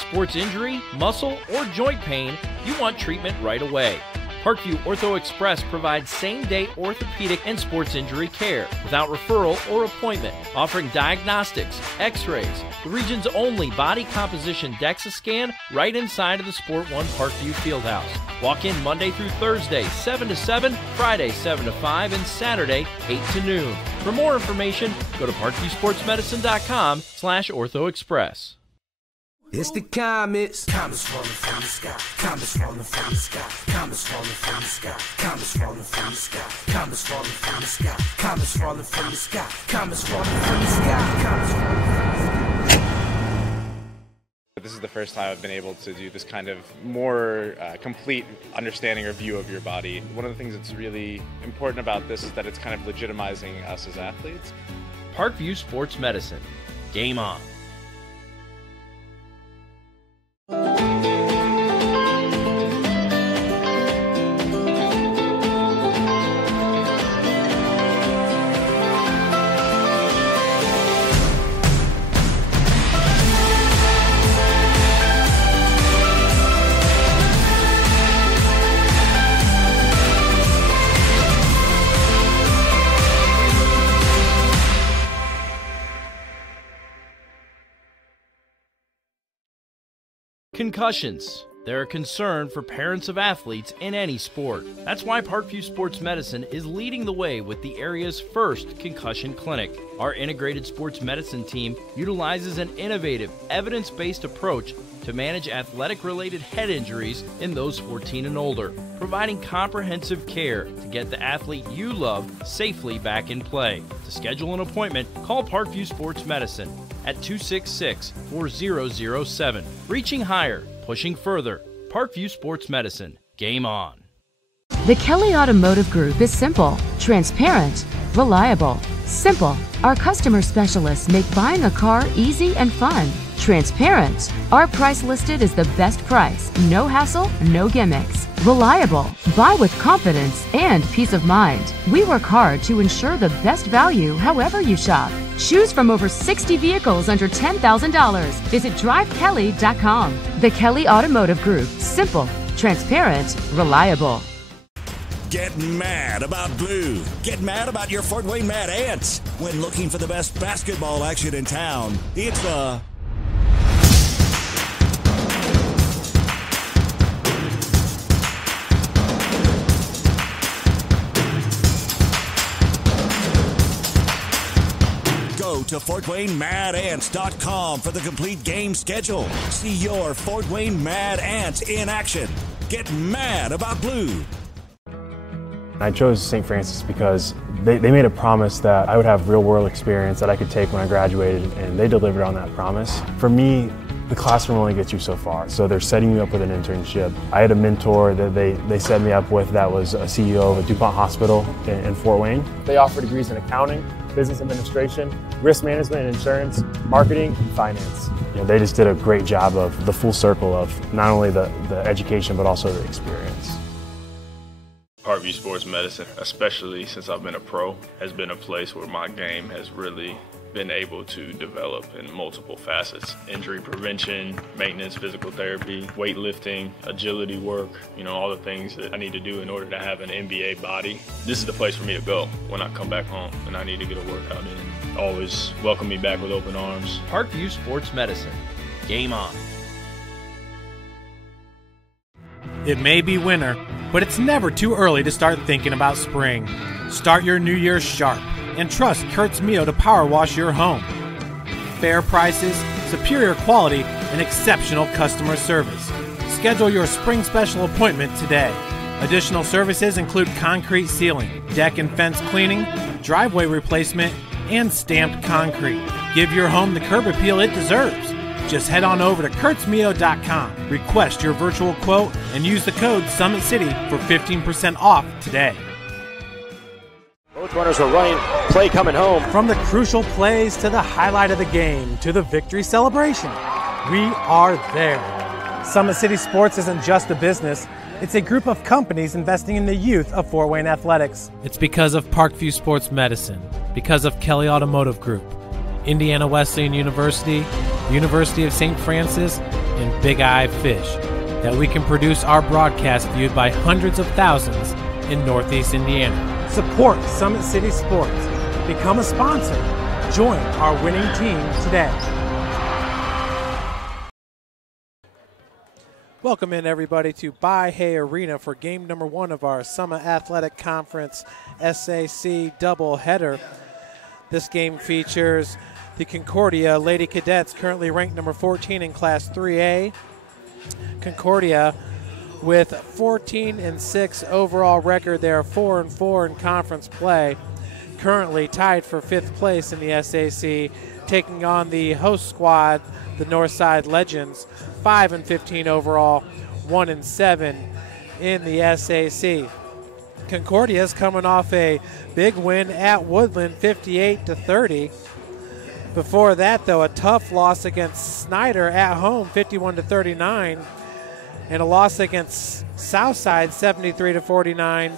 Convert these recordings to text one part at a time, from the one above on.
sports injury, muscle, or joint pain, you want treatment right away. Parkview Ortho Express provides same-day orthopedic and sports injury care without referral or appointment, offering diagnostics, x-rays, the region's only body composition DEXA scan right inside of the Sport One Parkview Fieldhouse. Walk in Monday through Thursday, 7 to 7, Friday, 7 to 5, and Saturday, 8 to noon. For more information, go to parkviewsportsmedicine.com/orthoexpress. It's the comets. Comets falling from the sky. Comets falling from the sky. Comets falling from the sky. Comets falling from the sky. Comets falling from the sky. Comets falling from the sky. Comets falling from the sky. Comets falling from the sky. This is the first time I've been able to do this kind of more complete understanding or view of your body. One of the things that's really important about this is that it's kind of legitimizing us as athletes. Parkview Sports Medicine. Game on. Concussions. They're a concern for parents of athletes in any sport. That's why Parkview Sports Medicine is leading the way with the area's first concussion clinic. Our integrated sports medicine team utilizes an innovative, evidence-based approach to manage athletic-related head injuries in those 14 and older, providing comprehensive care to get the athlete you love safely back in play. To schedule an appointment, call Parkview Sports Medicine at 266-4007. Reaching higher, pushing further. Parkview Sports Medicine. Game on. The Kelly Automotive Group is simple, transparent, reliable. Simple. Our customer specialists make buying a car easy and fun. Transparent. Our price listed is the best price. No hassle, no gimmicks. Reliable. Buy with confidence and peace of mind. We work hard to ensure the best value however you shop. Choose from over 60 vehicles under $10,000. Visit drivekelly.com. The Kelly Automotive Group. Simple, transparent, reliable. Get mad about blue. Get mad about your Fort Wayne Mad Ants. When looking for the best basketball action in town, it's the Go to FortWayneMadAnts.com for the complete game schedule. See your Fort Wayne Mad Ants in action. Get mad about blue. I chose St. Francis because they made a promise that I would have real-world experience that I could take when I graduated, and they delivered on that promise. For me, the classroom only gets you so far, so they're setting you up with an internship. I had a mentor that they set me up with that was a CEO of a DuPont hospital in Fort Wayne. They offer degrees in accounting, business administration, risk management and insurance, marketing, and finance. You know, they just did a great job of the full circle of not only the education but also the experience. Parkview Sports Medicine, especially since I've been a pro, has been a place where my game has really been able to develop in multiple facets. Injury prevention, maintenance, physical therapy, weightlifting, agility work, all the things that I need to do in order to have an NBA body. This is the place for me to go when I come back home and I need to get a workout in. Always welcome me back with open arms. Parkview Sports Medicine. Game on. It may be winter, but it's never too early to start thinking about spring. Start your new year sharp and trust Kurt's Mio to power wash your home. Fair prices, superior quality, and exceptional customer service. Schedule your spring special appointment today. Additional services include concrete sealing, deck and fence cleaning, driveway replacement, and stamped concrete. Give your home the curb appeal it deserves. Just head on over to kurtzmio.com, request your virtual quote, and use the code SummitCity for 15% off today. Both runners are running, play coming home. From the crucial plays to the highlight of the game to the victory celebration, we are there. Summit City Sports isn't just a business, it's a group of companies investing in the youth of Fort Wayne athletics. It's because of Parkview Sports Medicine, because of Kelly Automotive Group, Indiana Wesleyan University, University of St. Francis, and big eye fish that we can produce our broadcast viewed by hundreds of thousands in Northeast Indiana. Support Summit City Sports. Become a sponsor. Join our winning team today. Welcome in, everybody, to Bahoney Arena for game number 1 of our Summit Athletic Conference SAC doubleheader. This game features the Concordia Lady Cadets, currently ranked number 14 in Class 3A. Concordia with 14-6 overall record. They are 4-4 in conference play. Currently tied for 5th place in the SAC, taking on the host squad, the Northside Legends, 5-15 overall, 1-7 in the SAC. Concordia is coming off a big win at Woodland, 58-30. Before that, though, a tough loss against Snyder at home, 51-39, and a loss against Southside, 73-49,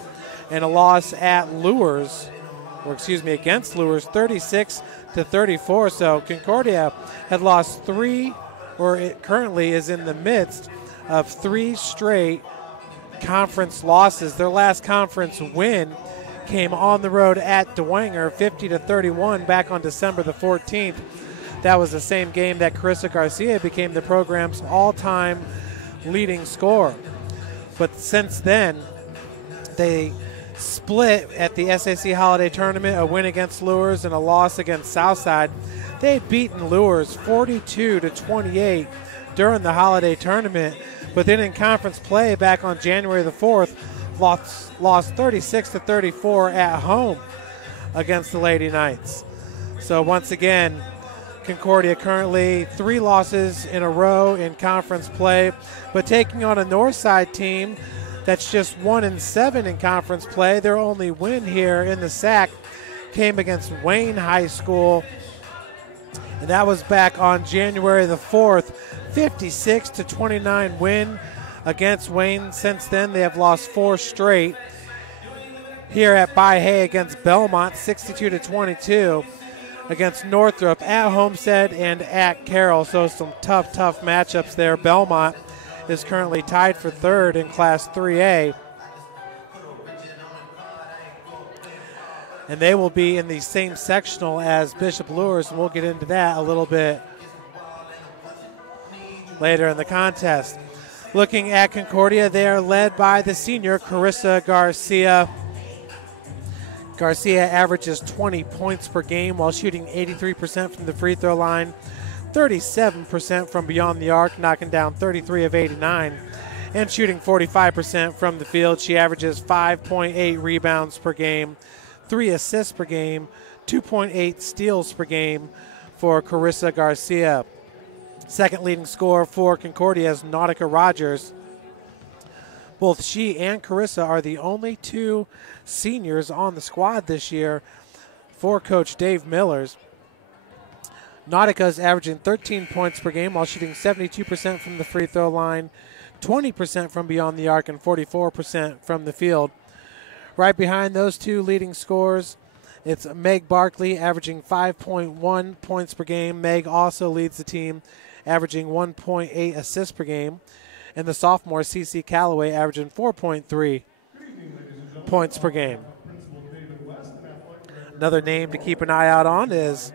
and a loss at against Lures, 36-34. So Concordia had lost 3, or it currently is in the midst of 3 straight conference losses. Their last conference win came on the road at Dwenger, 50-31, back on December the 14th. That was the same game that Carissa Garcia became the program's all-time leading scorer. But since then, they split at the SAC Holiday Tournament, a win against Lures and a loss against Southside. They had beaten Lures 42-28 during the Holiday Tournament, but then in conference play back on January the 4th, lost 36-34 at home against the Lady Knights. So once again, Concordia currently 3 losses in a row in conference play, but taking on a Northside team that's just 1-7 in conference play. Their only win here in the SAC came against Wayne High School, and that was back on January the 4th, 56-29 win against Wayne. Since then, they have lost 4 straight. Here at Bahoney against Belmont, 62-22. Against Northrop at Homestead and at Carroll. So some tough matchups there. Belmont is currently tied for 3rd in Class 3A. And they will be in the same sectional as Bishop Lures, and we'll get into that a little bit later in the contest. Looking at Concordia, they are led by the senior Carissa Garcia. Garcia averages 20 points per game while shooting 83% from the free throw line, 37% from beyond the arc, knocking down 33 of 89, and shooting 45% from the field. She averages 5.8 rebounds per game, 3 assists per game, 2.8 steals per game for Carissa Garcia. Second leading scorer for Concordia is Nautica Rogers. Both she and Carissa are the only 2 seniors on the squad this year for Coach Dave Millers. Nautica is averaging 13 points per game while shooting 72% from the free throw line, 20% from beyond the arc, and 44% from the field. Right behind those 2 leading scorers, it's Meg Barkley averaging 5.1 points per game. Meg also leads the team, averaging 1.8 assists per game. And the sophomore CeCe Calloway averaging 4.3 points per game. Another name to keep an eye out on is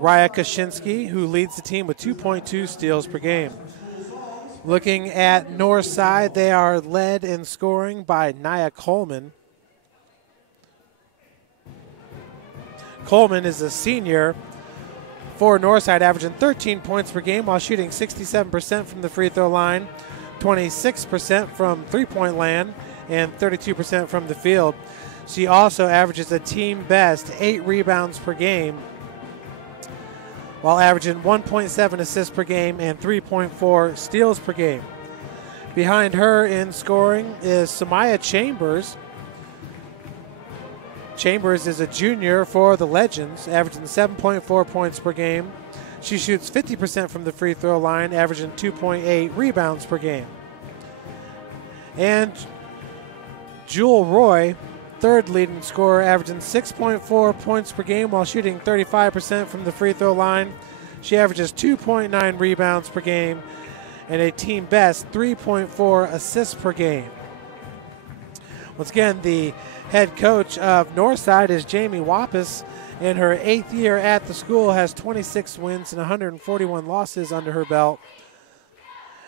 Raya Kaczynski, who leads the team with 2.2 steals per game. Looking at Northside, they are led in scoring by Nia Coleman. Coleman is a senior for Northside, averaging 13 points per game while shooting 67% from the free throw line, 26% from three-point land, and 32% from the field. She also averages a team best 8 rebounds per game while averaging 1.7 assists per game and 3.4 steals per game. Behind her in scoring is Samaya Chambers. Chambers is a junior for the Legends, averaging 7.4 points per game. She shoots 50% from the free throw line, averaging 2.8 rebounds per game. And Jewel Roy, third leading scorer, averaging 6.4 points per game while shooting 35% from the free throw line. She averages 2.9 rebounds per game and a team best 3.4 assists per game. Once again, the head coach of Northside is Jamie Wappus. In her 8th year at the school, has 26 wins and 141 losses under her belt.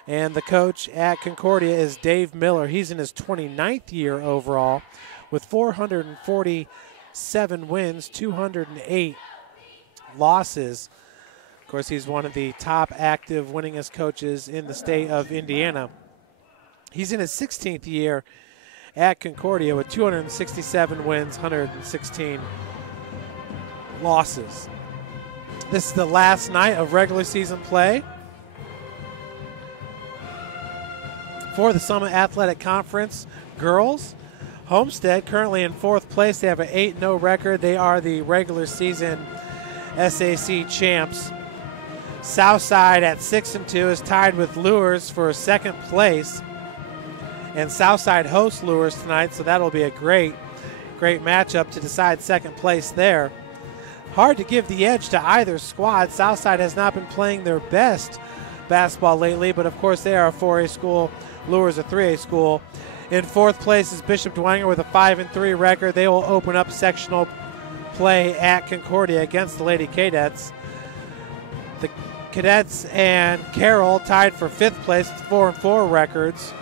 And the coach at Concordia is Dave Miller. He's in his 29th year overall with 447 wins, 208 losses. Of course, he's one of the top active winningest coaches in the state of Indiana. He's in his 16th year at Concordia with 267 wins, 116 losses. This is the last night of regular season play for the Summit Athletic Conference girls. Homestead currently in 4th place. They have an 8-0 record. They are the regular season SAC champs. Southside at 6-2 is tied with Lures for 2nd place. And Southside hosts Lures tonight, so that'll be a great matchup to decide 2nd place there. Hard to give the edge to either squad. Southside has not been playing their best basketball lately, but of course they are a 4A school. Lures a 3A school. In 4th place is Bishop Dwenger with a 5-3 record. They will open up sectional play at Concordia against the Lady Cadets. The Cadets and Carroll tied for 5th place with 4-4 records.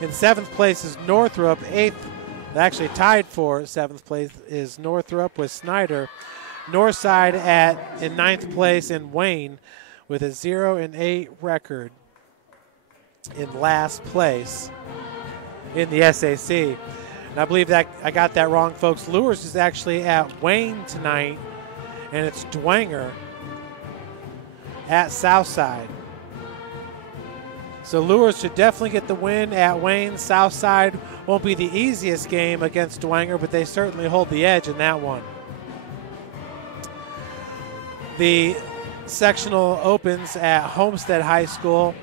In 7th place is Northrop. 8th, actually tied for 7th place is Northrop with Snyder. Northside in 9th place in Wayne with a 0-8 record in last place in the SAC. And I believe that I got that wrong, folks. Lures is actually at Wayne tonight, and it's Dwenger at Southside. So Lures should definitely get the win at Wayne. Southside won't be the easiest game against Dwenger, but they certainly hold the edge in that one. The sectional opens at Homestead High School.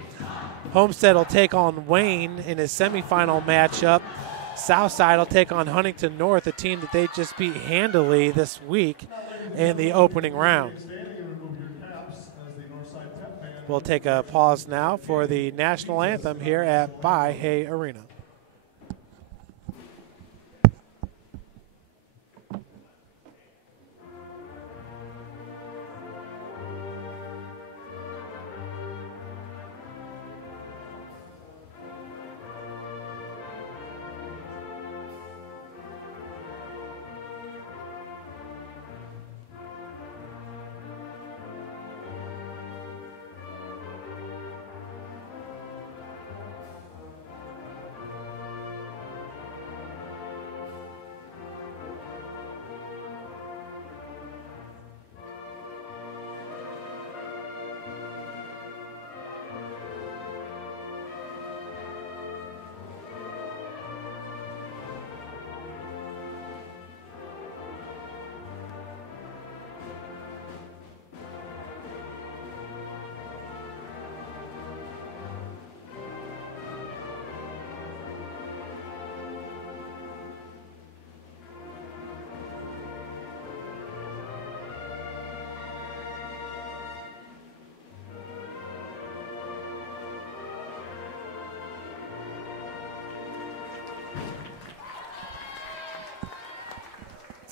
Homestead will take on Wayne in his semifinal matchup. Southside will take on Huntington North, a team that they just beat handily this week in the opening round. We'll take a pause now for the national anthem here at By-Hay Arena.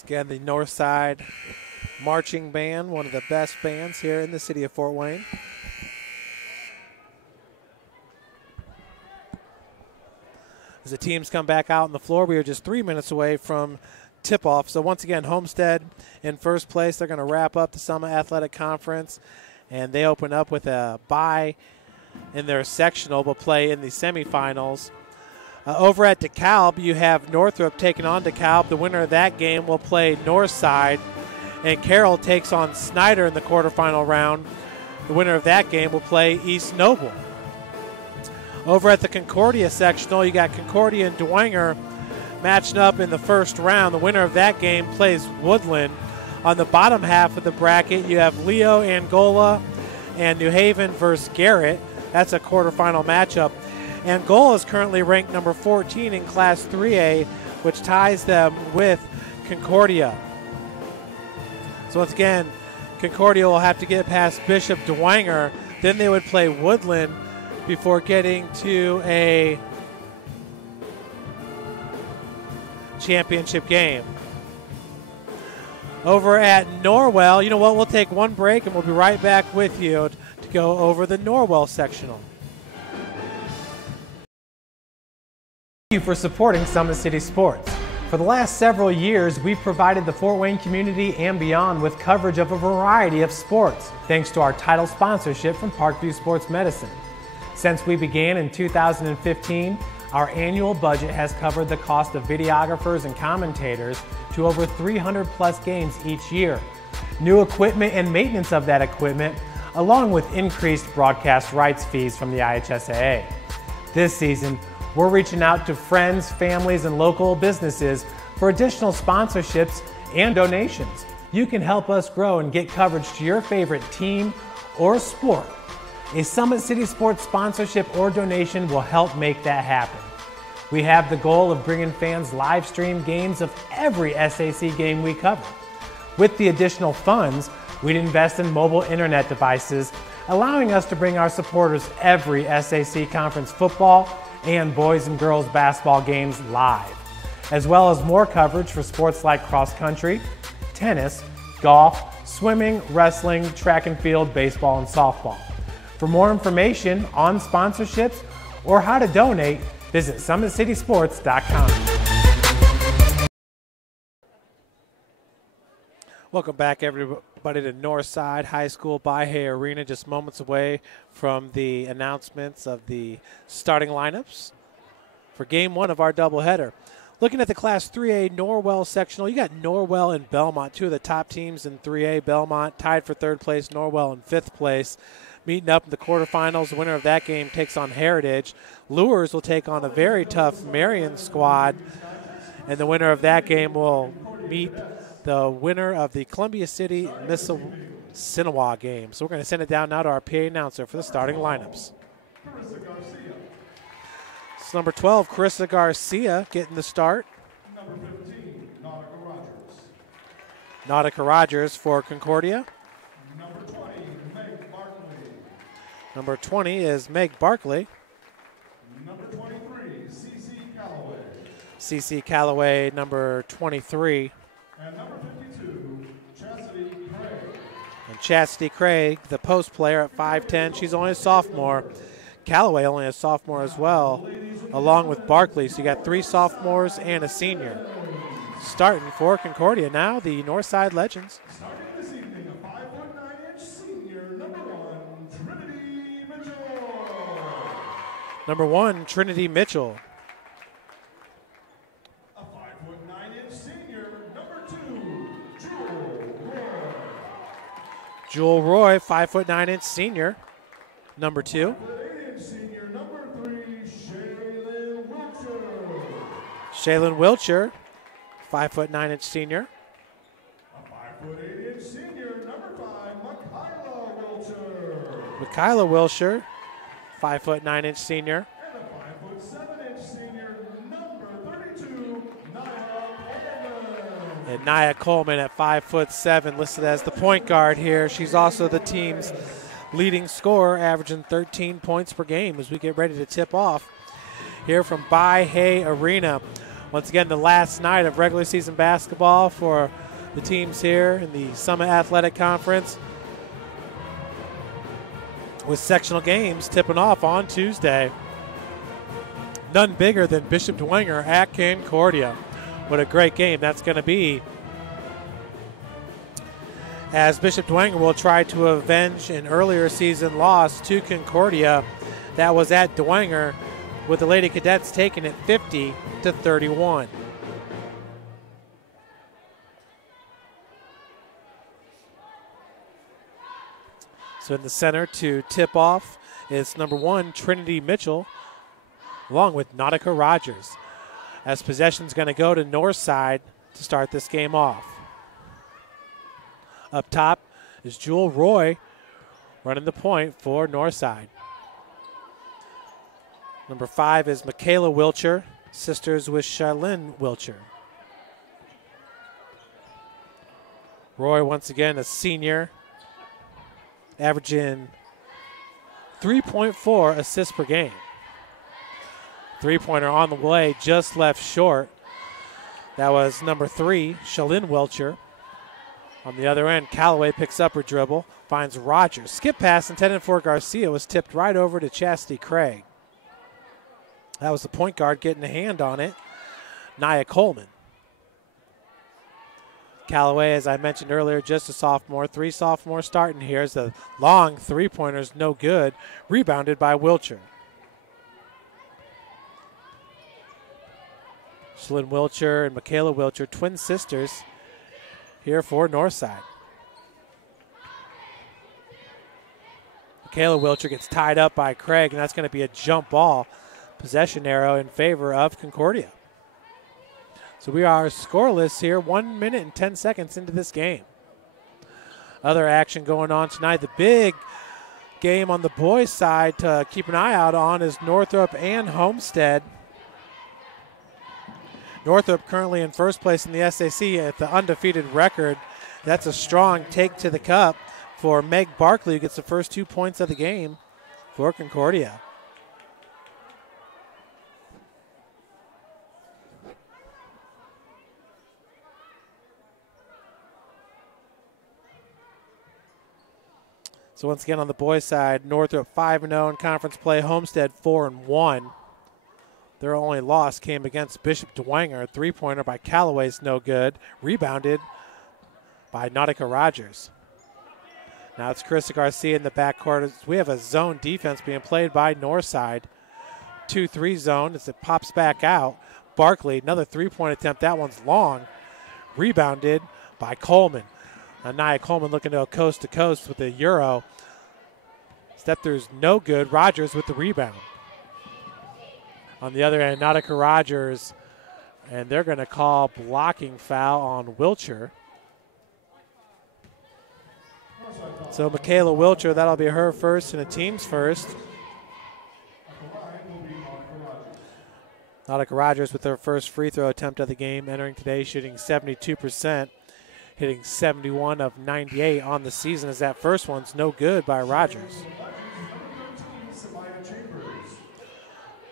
Again, the Northside Marching Band, one of the best bands here in the city of Fort Wayne. As the teams come back out on the floor, we are just 3 minutes away from tip-off. So once again, Homestead in first place. They're going to wrap up the Summit Athletic Conference, and they open up with a bye in their sectional, but play in the semifinals. Over at DeKalb, you have Northrop taking on DeKalb. The winner of that game will play Northside, and Carroll takes on Snyder in the quarterfinal round. The winner of that game will play East Noble. Over at the Concordia sectional, you got Concordia and Dwenger matching up in the first round. The winner of that game plays Woodland. On the bottom half of the bracket, you have Leo, Angola, and New Haven versus Garrett. That's a quarterfinal matchup. Angola is currently ranked number 14 in Class 3A, which ties them with Concordia. So once again, Concordia will have to get past Bishop Dwenger. Then they would play Woodland before getting to a championship game. Over at Norwell, you know what, we'll take one break and we'll be right back with you to go over the Norwell sectional. Thank you for supporting Summit City Sports. For the last several years, we've provided the Fort Wayne community and beyond with coverage of a variety of sports, thanks to our title sponsorship from Parkview Sports Medicine. Since we began in 2015, our annual budget has covered the cost of videographers and commentators to over 300 plus games each year. New equipment and maintenance of that equipment, along with increased broadcast rights fees from the IHSAA. This season, we're reaching out to friends, families, and local businesses for additional sponsorships and donations. You can help us grow and get coverage to your favorite team or sport. A Summit City Sports sponsorship or donation will help make that happen. We have the goal of bringing fans live stream games of every SAC game we cover. With the additional funds, we'd invest in mobile internet devices, allowing us to bring our supporters every SAC conference football and boys and girls basketball games live, as well as more coverage for sports like cross country, tennis, golf, swimming, wrestling, track and field, baseball, and softball. For more information on sponsorships or how to donate, visit SummitCitySports.com. Welcome back, everybody, to Northside High School Bahia Arena, just moments away from the announcements of the starting lineups for Game 1 of our doubleheader. Looking at the Class 3A Norwell sectional, you got Norwell and Belmont, two of the top teams in 3A. Belmont tied for third place, Norwell in fifth place. Meeting up in the quarterfinals, the winner of that game takes on Heritage. Lures will take on a very tough Marion squad, and the winner of that game will meet the winner of the Columbia City Mississinawa game. So we're going to send it down now to our PA announcer for the starting lineups. It's number 12, Carissa Garcia, getting the start. Number 15, Nautica Rogers. Nautica Rogers for Concordia. Number 20, Meg Barkley. Number 20 is Meg Barkley. Number 23, C.C. Calloway. C.C. Calloway, number 23. And number 52, Chastity Craig. And Chastity Craig, the post player at 5'10". She's only a sophomore. Calloway only a sophomore as well, along with Barkley. So you got three sophomores and a senior. Starting for Concordia now, the Northside Legends. Starting this evening, a 5'9" senior, number 1, Trinity Mitchell. Number 1, Trinity Mitchell. A 5'9" senior, number 2, Jewel Roy. Jewel Roy, 5'9" senior, number 2. 5'8" senior, number 3, Shaylin Wiltshire. Shaylin Wiltshire, 5'9" senior. A 5'8" senior, number 5, Makayla Wiltshire. Makayla Wiltshire, 5'9" senior. And a 5'7" senior, number 32, Nia Coleman. And Nia Coleman at 5'7", listed as the point guard here. She's also the team's leading scorer, averaging 13 points per game as we get ready to tip off here from Bahia Arena. Once again, the last night of regular season basketball for the teams here in the Summit Athletic Conference, with sectional games tipping off on Tuesday. None bigger than Bishop Dwenger at Concordia. What a great game that's going to be, as Bishop Dwenger will try to avenge an earlier season loss to Concordia that was at Dwenger, with the Lady Cadets taking it 50-31. So in the center to tip off is number 1, Trinity Mitchell, along with Nautica Rogers, as possession's going to go to Northside to start this game off. Up top is Jewel Roy running the point for Northside. Number 5 is Makayla Wiltshire, sisters with Shaylin Wiltshire. Roy, once again, a senior, averaging 3.4 assists per game. Three-pointer on the way, just left short. That was number 3, Shalyn Wilcher. On the other end, Callaway picks up her dribble, finds Rogers. Skip pass intended for Garcia was tipped right over to Chastity Craig. That was the point guard getting a hand on it, Nia Coleman. Callaway, as I mentioned earlier, just a sophomore. 3 sophomores starting here. As the long three-pointer's no good. Rebounded by Wilcher. Shalyn Wilcher and Michaela Wilcher, twin sisters, here for Northside. Michaela Wilcher gets tied up by Craig, and that's going to be a jump ball. Possession arrow in favor of Concordia. So we are scoreless here, 1 minute and 10 seconds into this game. Other action going on tonight. The big game on the boys' side to keep an eye out on is Northrop and Homestead. Northrop currently in first place in the SAC at the undefeated record. That's a strong take to the cup for Meg Barkley, who gets the first 2 points of the game for Concordia. So once again on the boys' side, Northrop 5-0 in conference play, Homestead 4-1. Their only loss came against Bishop Dwenger. A three-pointer by Callaway's no good. Rebounded by Nautica Rogers. Now it's Carissa Garcia in the backcourt. We have a zone defense being played by Northside. 2-3 zone as it pops back out. Barkley, another three-point attempt. That one's long. Rebounded by Coleman. Nia Coleman looking to go coast to coast with the Euro. Step through's no good. Rogers with the rebound. On the other end, Nautica Rogers, and they're going to call blocking foul on Wilcher. So Michaela Wilcher, that'll be her first and the team's first. Nautica Rogers with her first free throw attempt of the game, entering today shooting 72%, hitting 71 of 98 on the season, as that first one's no good by Rogers.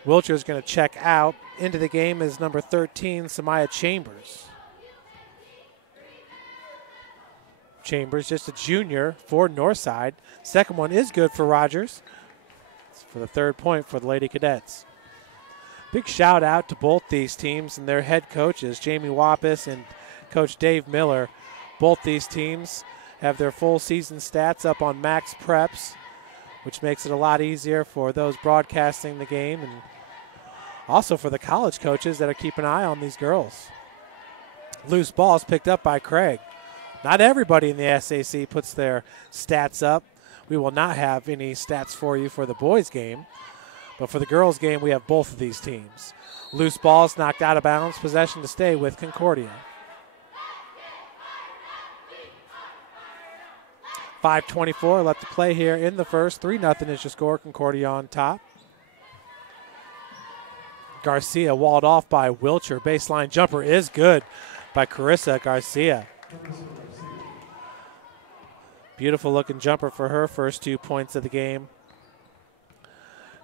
Wilcher's going to check out. Into the game is number 13, Samaya Chambers. Chambers, just a junior for Northside. Second one is good for Rogers. It's for the third point for the Lady Cadets. Big shout out to both these teams and their head coaches, Jamie Wappis and Coach Dave Miller. Both these teams have their full season stats up on Max Preps, which makes it a lot easier for those broadcasting the game and also for the college coaches that are keeping an eye on these girls. Loose balls picked up by Craig. Not everybody in the SAC puts their stats up. We will not have any stats for you for the boys game, but for the girls game, we have both of these teams. Loose balls knocked out of bounds, possession to stay with Concordia. 5:24 left to play here in the first. 3-0 is your score. Concordia on top. Garcia walled off by Wilcher. Baseline jumper is good by Carissa Garcia. Beautiful looking jumper for her first 2 points of the game.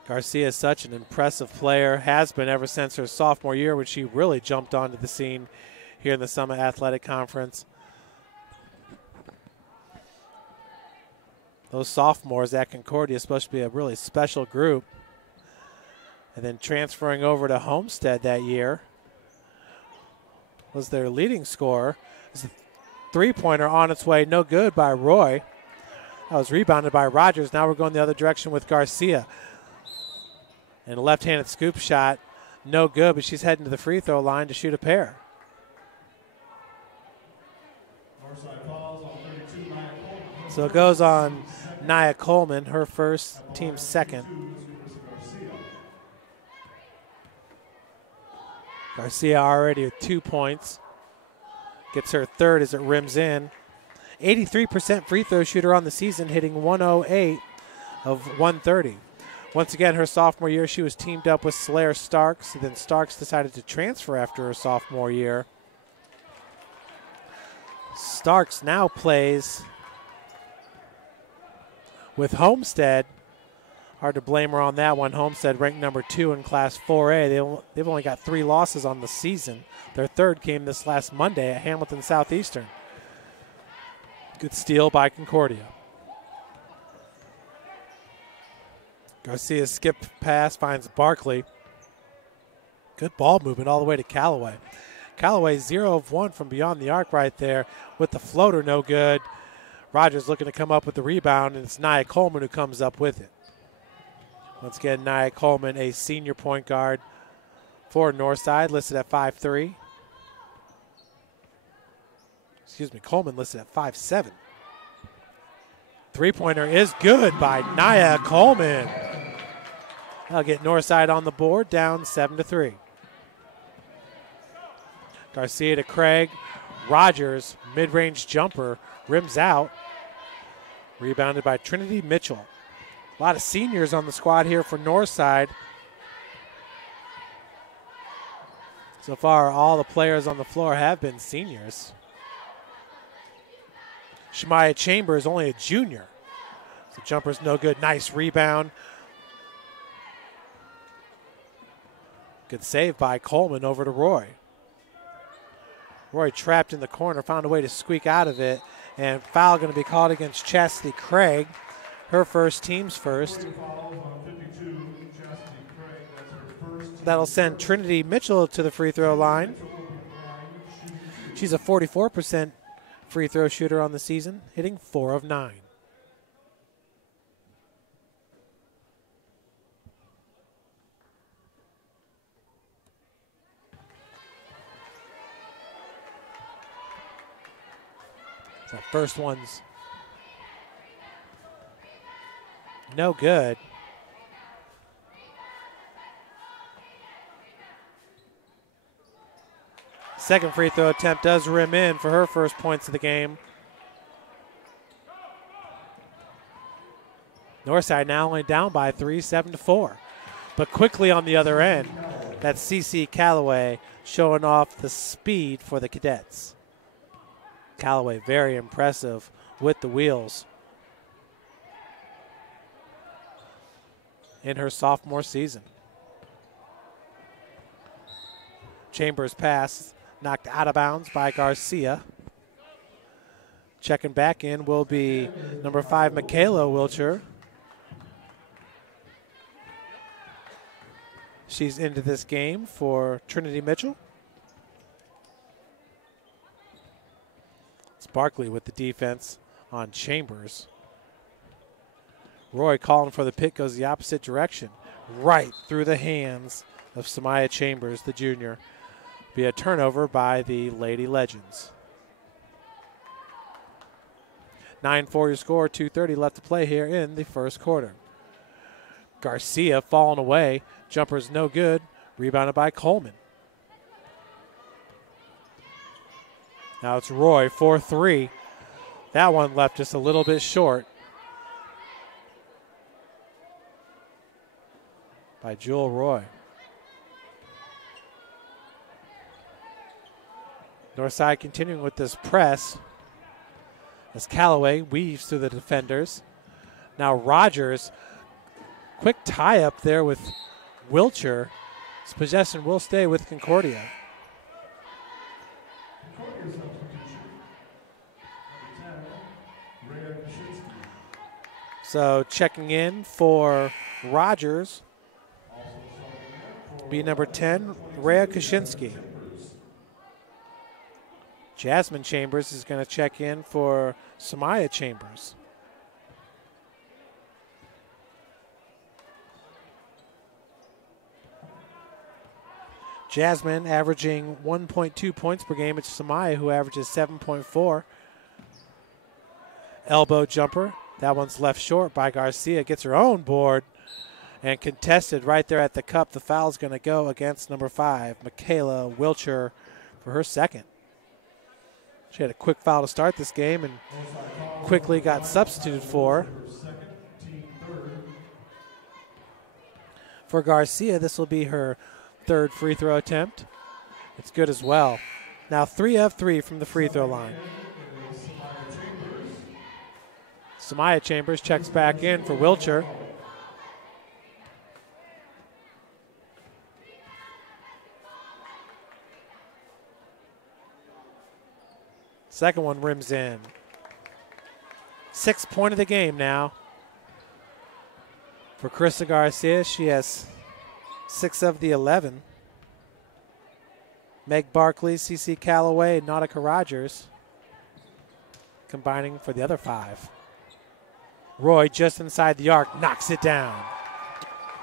Garcia is such an impressive player, has been ever since her sophomore year when she really jumped onto the scene here in the Summit Athletic Conference. Those sophomores at Concordia are supposed to be a really special group. And then transferring over to Homestead that year was their leading scorer. It's a three-pointer on its way, no good by Roy. That was rebounded by Rogers. Now we're going the other direction with Garcia. And a left-handed scoop shot, no good, but she's heading to the free throw line to shoot a pair. So it goes on Nia Coleman, her first, team second. Garcia already with 2 points. Gets her third as it rims in. 83% free throw shooter on the season, hitting 108 of 130. Once again, her sophomore year, she was teamed up with Slayer Starks. And then Starks decided to transfer after her sophomore year. Starks now plays with Homestead Hard to blame her on that one. Homestead ranked number 2 in Class 4A. They've only got 3 losses on the season. Their third came this last Monday at Hamilton Southeastern. Good steal by Concordia. Garcia's skip pass finds Barkley. Good ball movement all the way to Callaway. Callaway 0 of 1 from beyond the arc right there with the floater, no good. Rogers looking to come up with the rebound, and it's Nia Coleman who comes up with it. Once again, Nia Coleman, a senior point guard for Northside, listed at 5'3". Excuse me, Coleman listed at 5'7". Three-pointer is good by Nia Coleman. That'll get Northside on the board, down 7-3. Garcia to Craig. Rogers, mid-range jumper, rims out. Rebounded by Trinity Mitchell. A lot of seniors on the squad here for Northside. So far, all the players on the floor have been seniors. Shemaya Chambers, only a junior. So jumper's no good. Nice rebound. Good save by Coleman over to Roy. Roy trapped in the corner, found a way to squeak out of it, and foul going to be called against Chastity Craig. Her first, team's first. That'll send Trinity Mitchell to the free throw line. She's a 44% free throw shooter on the season, hitting 4 of 9. So first one's no good. Second free throw attempt does rim in for her first points of the game. Northside now only down by 3, 7-4. But quickly on the other end, that's CC Callaway showing off the speed for the Cadets. Callaway very impressive with the wheels in her sophomore season. Chambers pass knocked out of bounds by Garcia. Checking back in will be number 5, Michaela Wilcher. She's into this game for Trinity Mitchell. It's Barkley with the defense on Chambers. Roy calling for the pick, goes the opposite direction. Right through the hands of Samaya Chambers, the junior. Be a turnover by the Lady Legends. 9-4 your score, 2:30 left to play here in the first quarter. Garcia falling away. Jumper's no good. Rebounded by Coleman. Now it's Roy, 4-3. That one left just a little bit short. By Jewel Roy. Northside continuing with this press as Callaway weaves through the defenders. Now Rogers, quick tie up there with Wilcher. His possession will stay with Concordia. So checking in for Rogers be number 10, Rhea Kaczynski. Jasmine Chambers is going to check in for Samaya Chambers. Jasmine averaging 1.2 points per game. It's Samaya who averages 7.4. Elbow jumper. That one's left short by Garcia. Gets her own board and contested right there at the cup. The foul's going to go against number 5, Michaela Wilcher, for her second. She had a quick foul to start this game and quickly got substituted for. For Garcia, this will be her third free throw attempt. It's good as well. Now 3 of 3 from the free throw line. Samaya Chambers checks back in for Wilcher. Second one rims in. 6th point of the game now for Krista Garcia. She has 6 of the 11. Meg Barkley, CC Calloway, and Nautica Rogers combining for the other 5. Roy just inside the arc, knocks it down.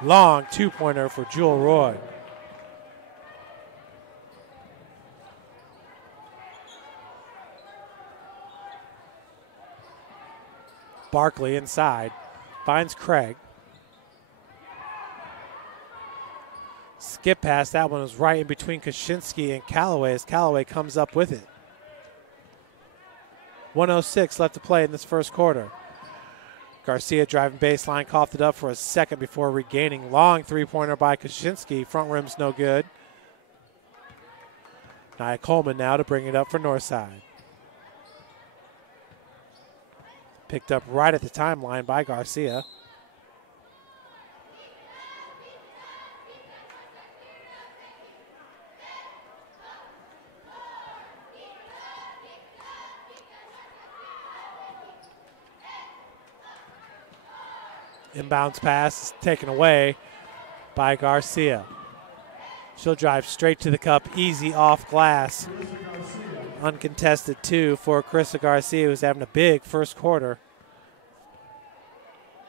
Long 2-pointer for Jewel Roy. Barkley inside, finds Craig. Skip pass, that one was right in between Kaczynski and Calloway as Calloway comes up with it. 1:06 left to play in this first quarter. Garcia driving baseline, coughed it up for a second before regaining. Long 3-pointer by Kaczynski. Front rim's no good. Nia Coleman now to bring it up for Northside. Picked up right at the timeline by Garcia. Inbounds pass is taken away by Garcia. She'll drive straight to the cup, easy off glass. Uncontested 2 for Krista Garcia, who's having a big first quarter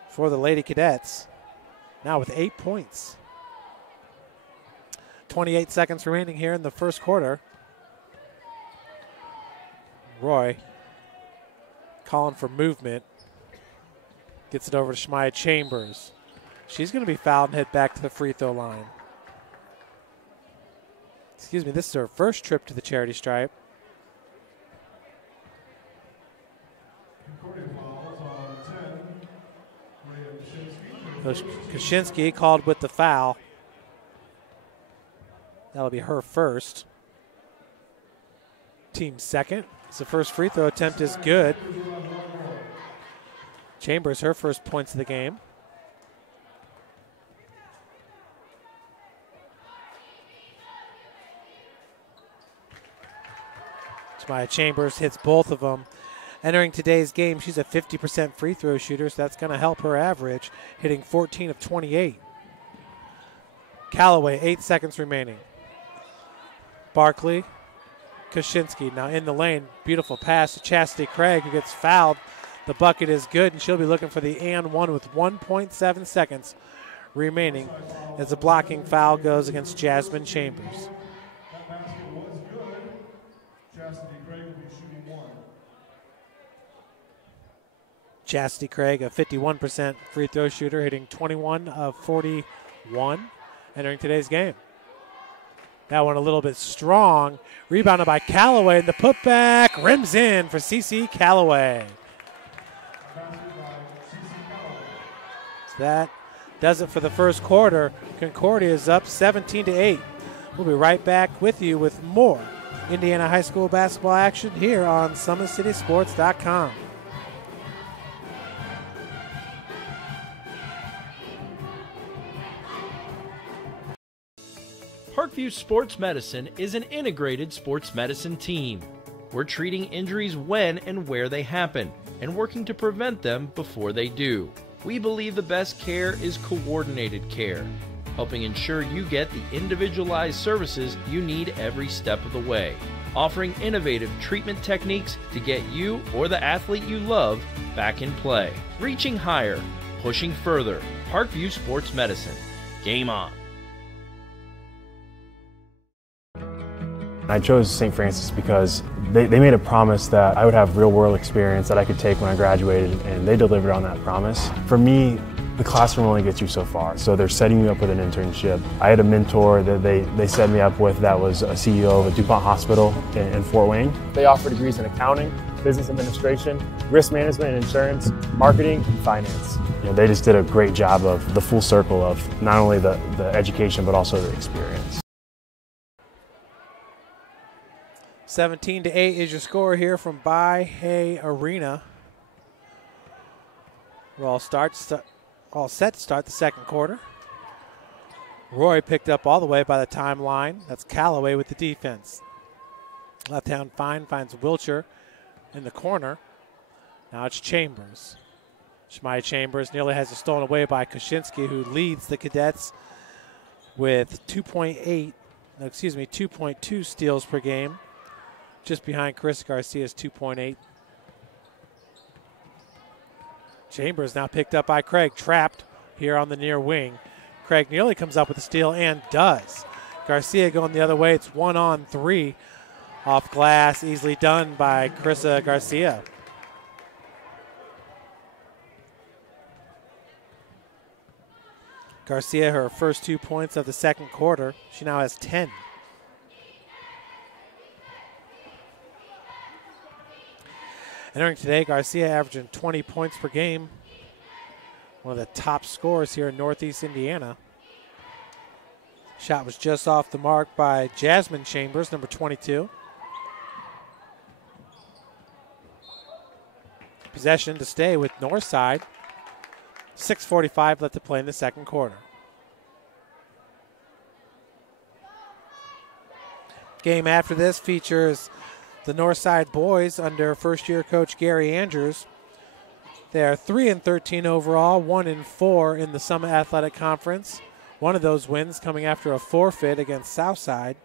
for the Lady Cadets. Now with 8 points. 28 seconds remaining here in the first quarter. Roy calling for movement. Gets it over to Shmaya Chambers. She's going to be fouled and head back to the free throw line. Excuse me, this is her first trip to the charity stripe. Kaczynski called with the foul. That'll be her first. Team second. The first free throw attempt is good. Chambers, her first points of the game. Shmaya Chambers hits both of them. Entering today's game, she's a 50% free throw shooter, so that's going to help her average, hitting 14 of 28. Calloway, 8 seconds remaining. Barkley, Kaczynski now in the lane. Beautiful pass to Chastity Craig, who gets fouled. The bucket is good, and she'll be looking for the and one with 1.7 seconds remaining as the blocking foul goes against Jasmine Chambers. That basket was good. Chastity Craig will be shooting 1. Chastity Craig, a 51% free throw shooter, hitting 21 of 41 entering today's game. That one a little bit strong. Rebounded by Calloway, and the putback rims in for CC Calloway. So that does it for the first quarter. Concordia is up 17-8. We'll be right back with you with more Indiana High School basketball action here on SummitCitySports.com. Parkview Sports Medicine is an integrated sports medicine team. We're treating injuries when and where they happen and working to prevent them before they do. We believe the best care is coordinated care, helping ensure you get the individualized services you need every step of the way, offering innovative treatment techniques to get you or the athlete you love back in play. Reaching higher, pushing further. Parkview Sports Medicine. Game on. I chose St. Francis because they made a promise that I would have real-world experience that I could take when I graduated, and they delivered on that promise. For me, the classroom only gets you so far, so they're setting you up with an internship. I had a mentor that they set me up with that was a CEO of a DuPont hospital in Fort Wayne. They offer degrees in accounting, business administration, risk management and insurance, marketing, and finance. You know, they just did a great job of the full circle of not only the education but also the experience. 17-8 is your score here from By-Hay Arena. We're all set to start the second quarter. Roy picked up all the way by the timeline. That's Calloway with the defense. Left hand fine finds Wilcher. in the corner. Now it's Chambers. Shemaya Chambers nearly has it stolen away by Kaczynski, who leads the Cadets with 2.2 steals per game, just behind Chris Garcia's 2.8. Chambers now picked up by Craig, trapped here on the near wing. Craig nearly comes up with a steal and does. Garcia going the other way. It's 1-on-3 off glass, easily done by Carissa Garcia. Garcia, her first 2 points of the second quarter. She now has 10. Entering today, Garcia averaging 20 points per game. One of the top scorers here in Northeast Indiana. Shot was just off the mark by Jasmine Chambers, number 22. Possession to stay with Northside. 6:45 left to play in the second quarter. Game after this features the Northside boys under first-year coach Gary Andrews. They are 3-13 overall, 1-4 in the Summit Athletic Conference. One of those wins coming after a forfeit against Southside.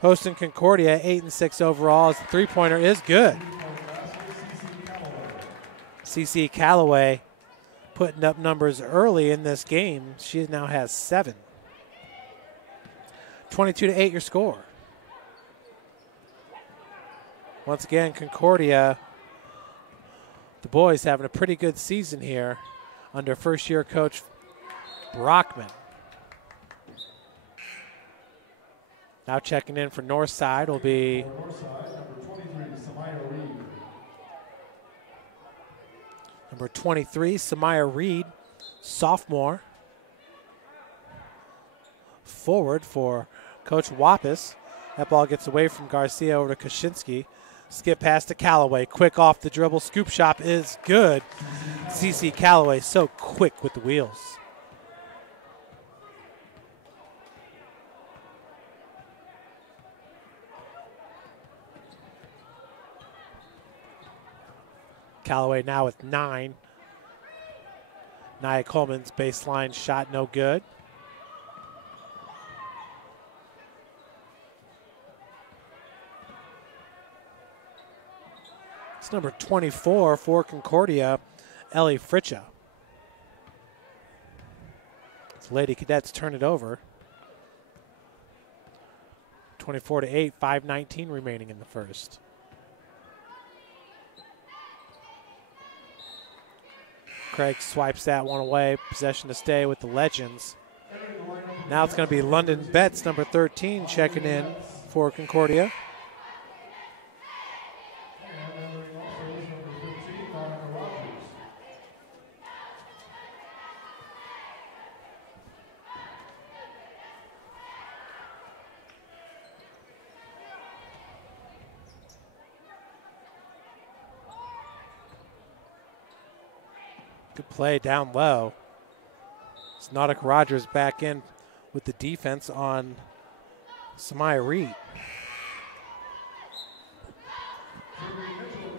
Hosting Concordia, 8-6 overall, as the three-pointer is good. CC Callaway putting up numbers early in this game. She now has 7. 22-8 your score. Once again, Concordia, the boys having a pretty good season here under first-year coach Brockman. Now checking in for Northside will be number 23, Samaya Reed, sophomore. Forward for Coach Wappis. That ball gets away from Garcia over to Kaczynski. Skip pass to Callaway. Quick off the dribble. Scoop shot is good. CC Callaway so quick with the wheels. Callaway now with 9. Nia Coleman's baseline shot no good. It's number 24 for Concordia, Ellie Fritcha. So Lady Cadets turn it over. 24-8, 5:19 remaining in the first. Craig swipes that one away. Possession to stay with the Legends. Now it's going to be London Betts, number 13, checking in for Concordia. Good play down low. It's Nautica Rogers back in with the defense on Samaya Reed.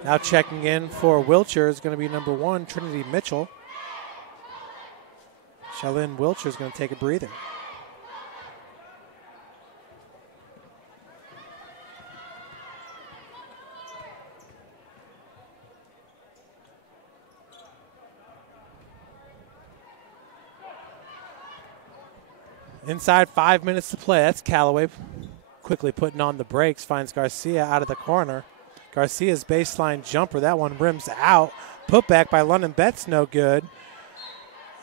Now checking in for Wiltshire is going to be number 1, Trinity Mitchell. Shalyn Wiltshire is going to take a breather. Inside 5 minutes to play. That's Callaway quickly putting on the brakes. Finds Garcia out of the corner. Garcia's baseline jumper. That one rims out. Put back by London Betts, no good.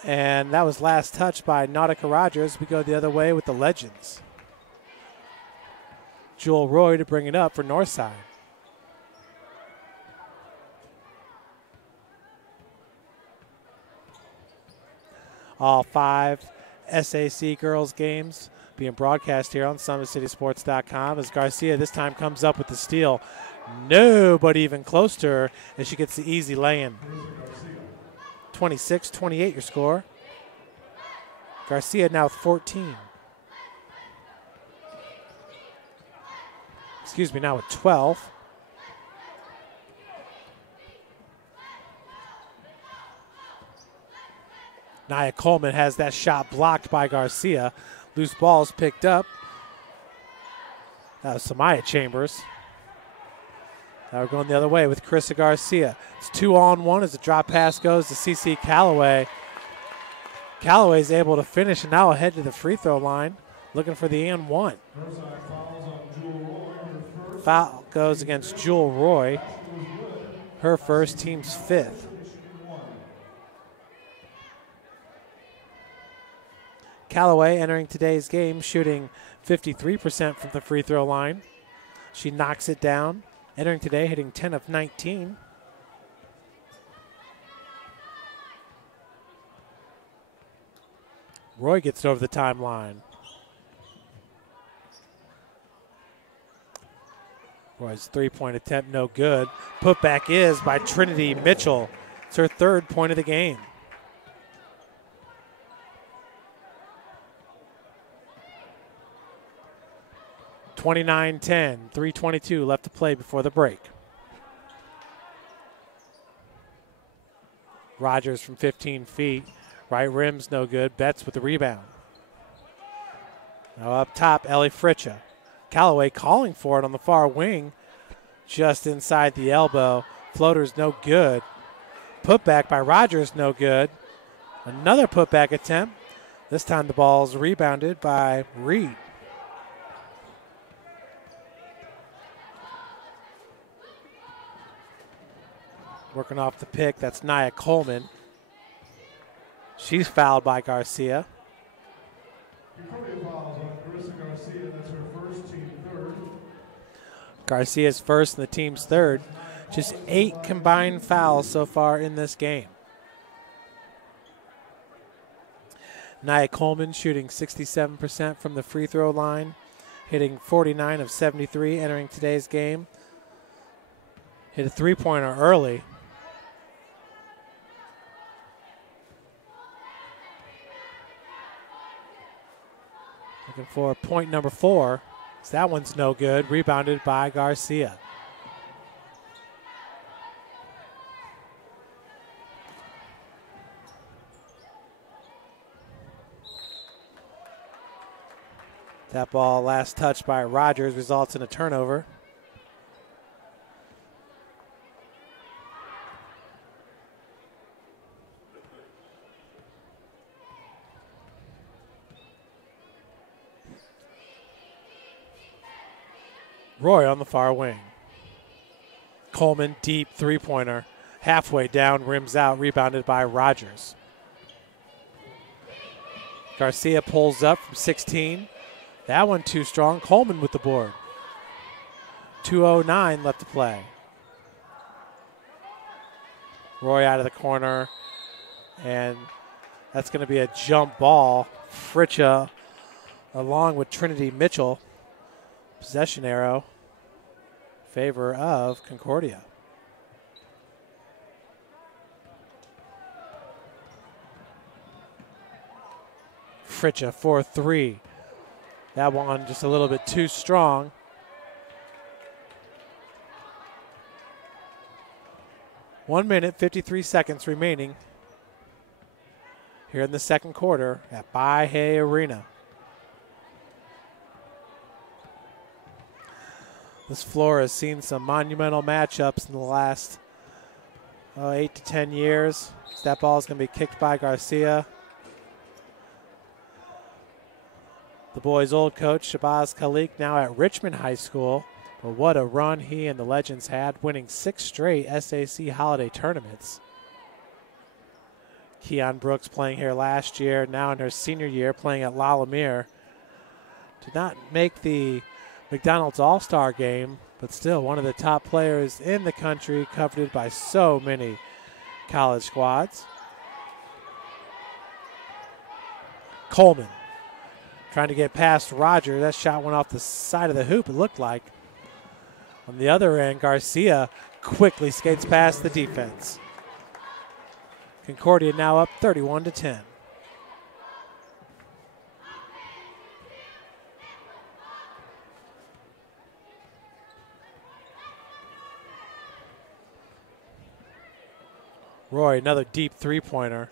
And that was last touch by Nautica Rogers. We go the other way with the Legends. Jewel Roy to bring it up for Northside. All 5 SAC girls games being broadcast here on SummitCitySports.com as Garcia this time comes up with the steal. Nobody even close to her as she gets the easy lay-in. 26-28 your score. Garcia now with 14. Excuse me, now with 12. Nia Coleman has that shot blocked by Garcia. Loose ball's picked up. That was Samaya Chambers. Now we're going the other way with Carissa Garcia. It's 2-on-1 as the drop pass goes to CC Callaway. Callaway's able to finish and now ahead to the free throw line, looking for the and one. Foul goes against Jewel Roy. Her first, team's fifth. Callaway entering today's game shooting 53% from the free throw line. She knocks it down. Entering today hitting 10 of 19. Roy gets it over the timeline. Roy's three-point attempt no good. Putback is by Trinity Mitchell. It's her third point of the game. (29-10), 3:22 left to play before the break. Rogers from 15 feet. Right rim's no good. Betts with the rebound. Now up top, Ellie Fritcha. Callaway calling for it on the far wing. Just inside the elbow. Floater's no good. Putback by Rogers, no good. Another putback attempt. This time the ball's rebounded by Reed. Working off the pick, that's Nia Coleman. She's fouled by Garcia. Garcia's first and the team's third. Just 8 combined fouls so far in this game. Nia Coleman shooting 67% from the free throw line, hitting 49 of 73 entering today's game. Hit a three-pointer early. Looking for point number 4. So that one's no good. Rebounded by Garcia. That ball last touched by Rogers results in a turnover. Roy on the far wing. Coleman, deep three-pointer. Halfway down, rims out, rebounded by Rogers. Garcia pulls up from 16. That one too strong. Coleman with the board. 2:09 left to play. Roy out of the corner. And that's going to be a jump ball. Fritcha along with Trinity Mitchell. Possession arrow in favor of Concordia. Fritcha for 3. That one just a little bit too strong. One minute, 53 seconds remaining here in the second quarter at Bahia Arena. This floor has seen some monumental matchups in the last 8 to 10 years. That ball is going to be kicked by Garcia. The boys' old coach, Shabazz Khalik, now at Richmond High School. But what a run he and the Legends had, winning 6 straight SAC holiday tournaments. Keon Brooks playing here last year, now in her senior year, playing at La Lumiere. Did not make the McDonald's All-Star game, but still one of the top players in the country, coveted by so many college squads. Coleman trying to get past Roger. That shot went off the side of the hoop, it looked like. On the other end, Garcia quickly skates past the defense. Concordia now up 31-10. Roy, another deep three-pointer.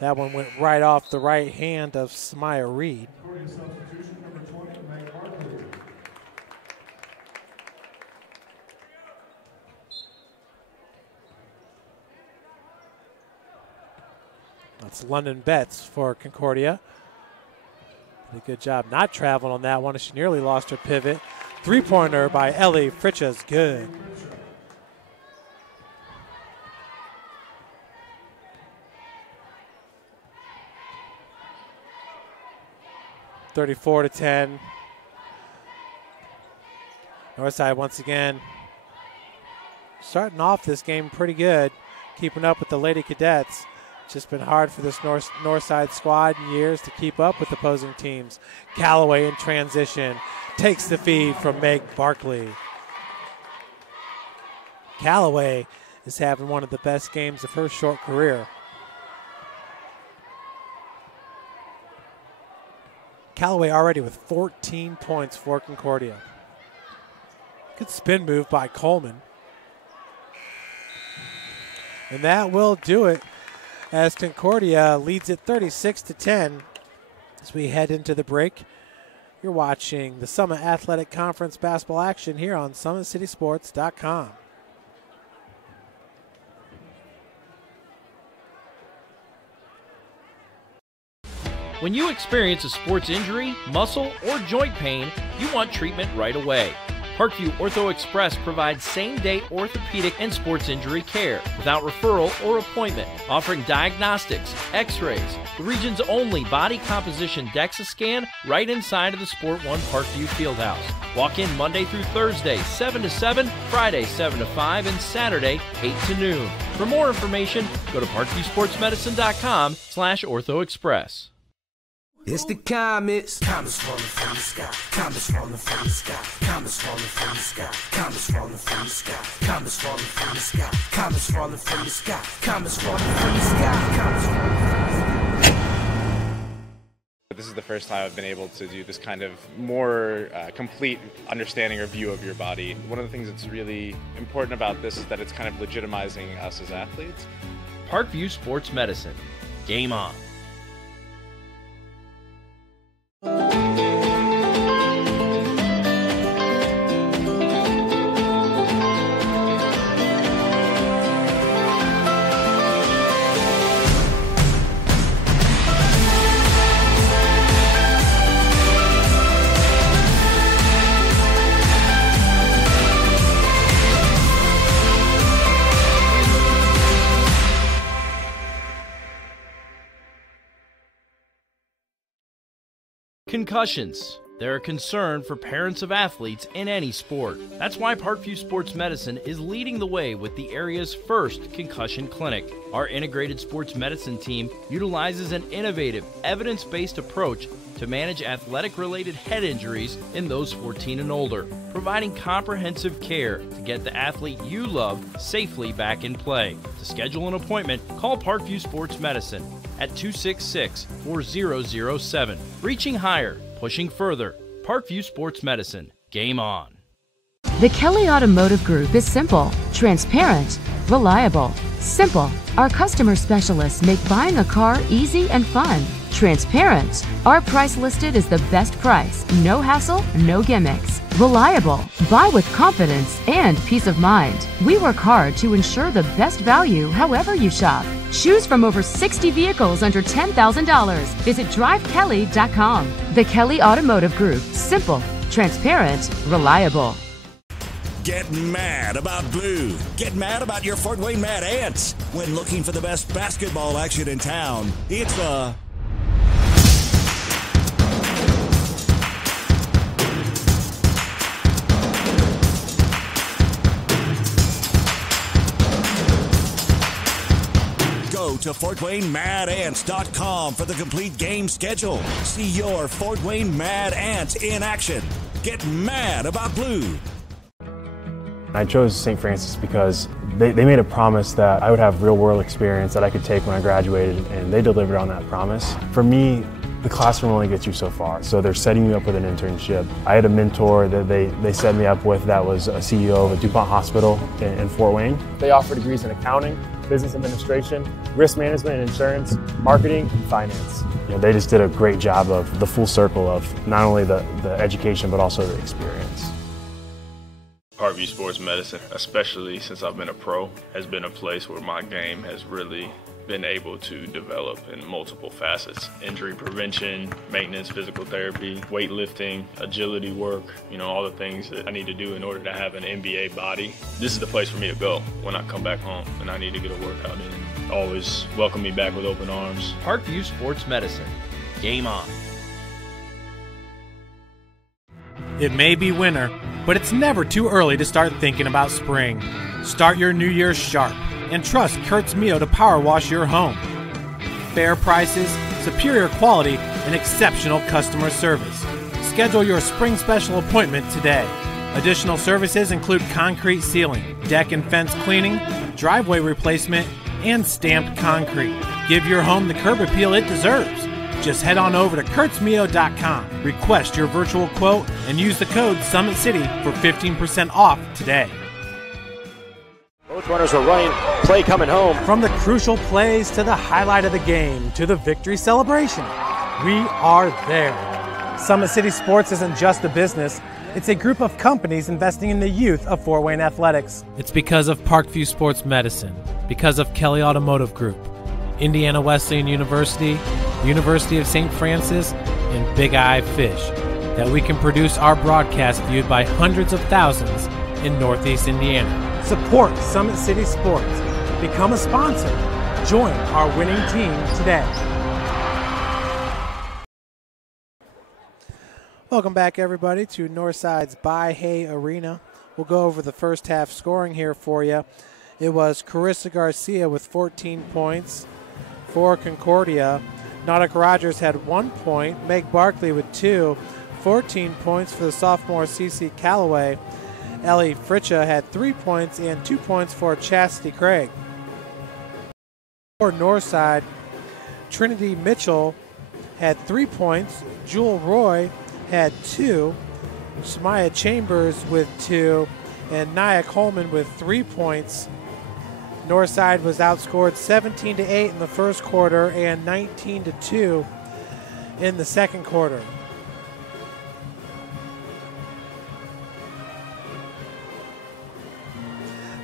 That one went right off the right hand of Smyer Reed. Concordia substitution number 20, Mahoney. That's London Betts for Concordia. Did a good job not traveling on that one. She nearly lost her pivot. Three-pointer by Ellie Fritchas. Good. (34-10). Northside once again starting off this game pretty good, keeping up with the Lady Cadets. It's just been hard for this Northside squad in years to keep up with opposing teams. Callaway in transition takes the feed from Meg Barkley. Callaway is having one of the best games of her short career. Callaway already with 14 points for Concordia. Good spin move by Coleman. And that will do it as Concordia leads it 36-10 as we head into the break. You're watching the Summit Athletic Conference basketball action here on SummitCitySports.com. When you experience a sports injury, muscle, or joint pain, you want treatment right away. Parkview Ortho Express provides same-day orthopedic and sports injury care without referral or appointment, offering diagnostics, x-rays, the region's only body composition DEXA scan right inside of the Sport One Parkview Fieldhouse. Walk in Monday through Thursday, 7 to 7, Friday, 7 to 5, and Saturday, 8 to noon. For more information, go to parkviewsportsmedicine.com/orthoexpress. It's the comets. Comets falling from the sky. Comets falling from the sky. Comets falling from the sky. Comets falling from the sky. Comets falling from the sky. Comets falling from the sky. Comets falling from the sky. Comets falling from the sky. This is the first time I've been able to do this kind of more complete understanding or view of your body. One of the things that's really important about this is that it's kind of legitimizing us as athletes. Parkview Sports Medicine. Game on. Concussions. They're a concern for parents of athletes in any sport. That's why Parkview Sports Medicine is leading the way with the area's first concussion clinic. Our integrated sports medicine team utilizes an innovative, evidence-based approach to manage athletic-related head injuries in those 14 and older, providing comprehensive care to get the athlete you love safely back in play. To schedule an appointment, call Parkview Sports Medicine at 266-4007. Reaching higher, pushing further. Parkview Sports Medicine. Game on. The Kelly Automotive Group is simple, transparent, reliable. Simple. Our customer specialists make buying a car easy and fun. Transparent. Our price listed is the best price. No hassle, no gimmicks. Reliable. Buy with confidence and peace of mind. We work hard to ensure the best value however you shop. Choose from over 60 vehicles under $10,000. Visit drivekelly.com. The Kelly Automotive Group. Simple, transparent, reliable. Get mad about blue. Get mad about your Fort Wayne Mad Ants. When looking for the best basketball action in town, it's the Go to FortWayneMadAnts.com for the complete game schedule. See your Fort Wayne Mad Ants in action. Get mad about blue. I chose St. Francis because they made a promise that I would have real-world experience that I could take when I graduated, and they delivered on that promise. For me, the classroom only gets you so far. So they're setting you up with an internship. I had a mentor that they set me up with that was a CEO of a DuPont hospital in Fort Wayne. They offer degrees in accounting, business administration, risk management and insurance, marketing, and finance. You know, they just did a great job of the full circle of not only the education but also the experience. Parkview Sports Medicine, especially since I've been a pro, has been a place where my game has really been able to develop in multiple facets. Injury prevention, maintenance, physical therapy, weightlifting, agility work, all the things that I need to do in order to have an NBA body. This is the place for me to go when I come back home and I need to get a workout in. Always welcome me back with open arms. Parkview Sports Medicine. Game on. It may be winter, but it's never too early to start thinking about spring. Start your new year sharp and trust Kurt's Mio to power wash your home. Fair prices, superior quality, and exceptional customer service. Schedule your spring special appointment today. Additional services include concrete sealing, deck and fence cleaning, driveway replacement, and stamped concrete. Give your home the curb appeal it deserves. Just head on over to kurtzmio.com, request your virtual quote, and use the code SummitCity for 15% off today. Both runners are running, play coming home. From the crucial plays to the highlight of the game to the victory celebration, we are there. Summit City Sports isn't just a business, it's a group of companies investing in the youth of Fort Wayne athletics. It's because of Parkview Sports Medicine, because of Kelly Automotive Group, Indiana Wesleyan University, University of St. Francis, and Big Eye Fish, that we can produce our broadcast viewed by hundreds of thousands in Northeast Indiana. Support Summit City Sports. Become a sponsor. Join our winning team today. Welcome back, everybody, to Northside's By-Hay Arena. We'll go over the first half scoring here for you. It was Carissa Garcia with 14 points for Concordia. Nautica Rogers had 1 point. Meg Barkley with 2. 14 points for the sophomore CC Callaway. Ellie Fritcha had 3 points and 2 points for Chastity Craig. For Northside, Trinity Mitchell had 3 points. Jewel Roy had 2. Shemaya Chambers with 2. And Nia Coleman with 3 points. Northside was outscored 17-8 in the first quarter and 19-2 in the second quarter.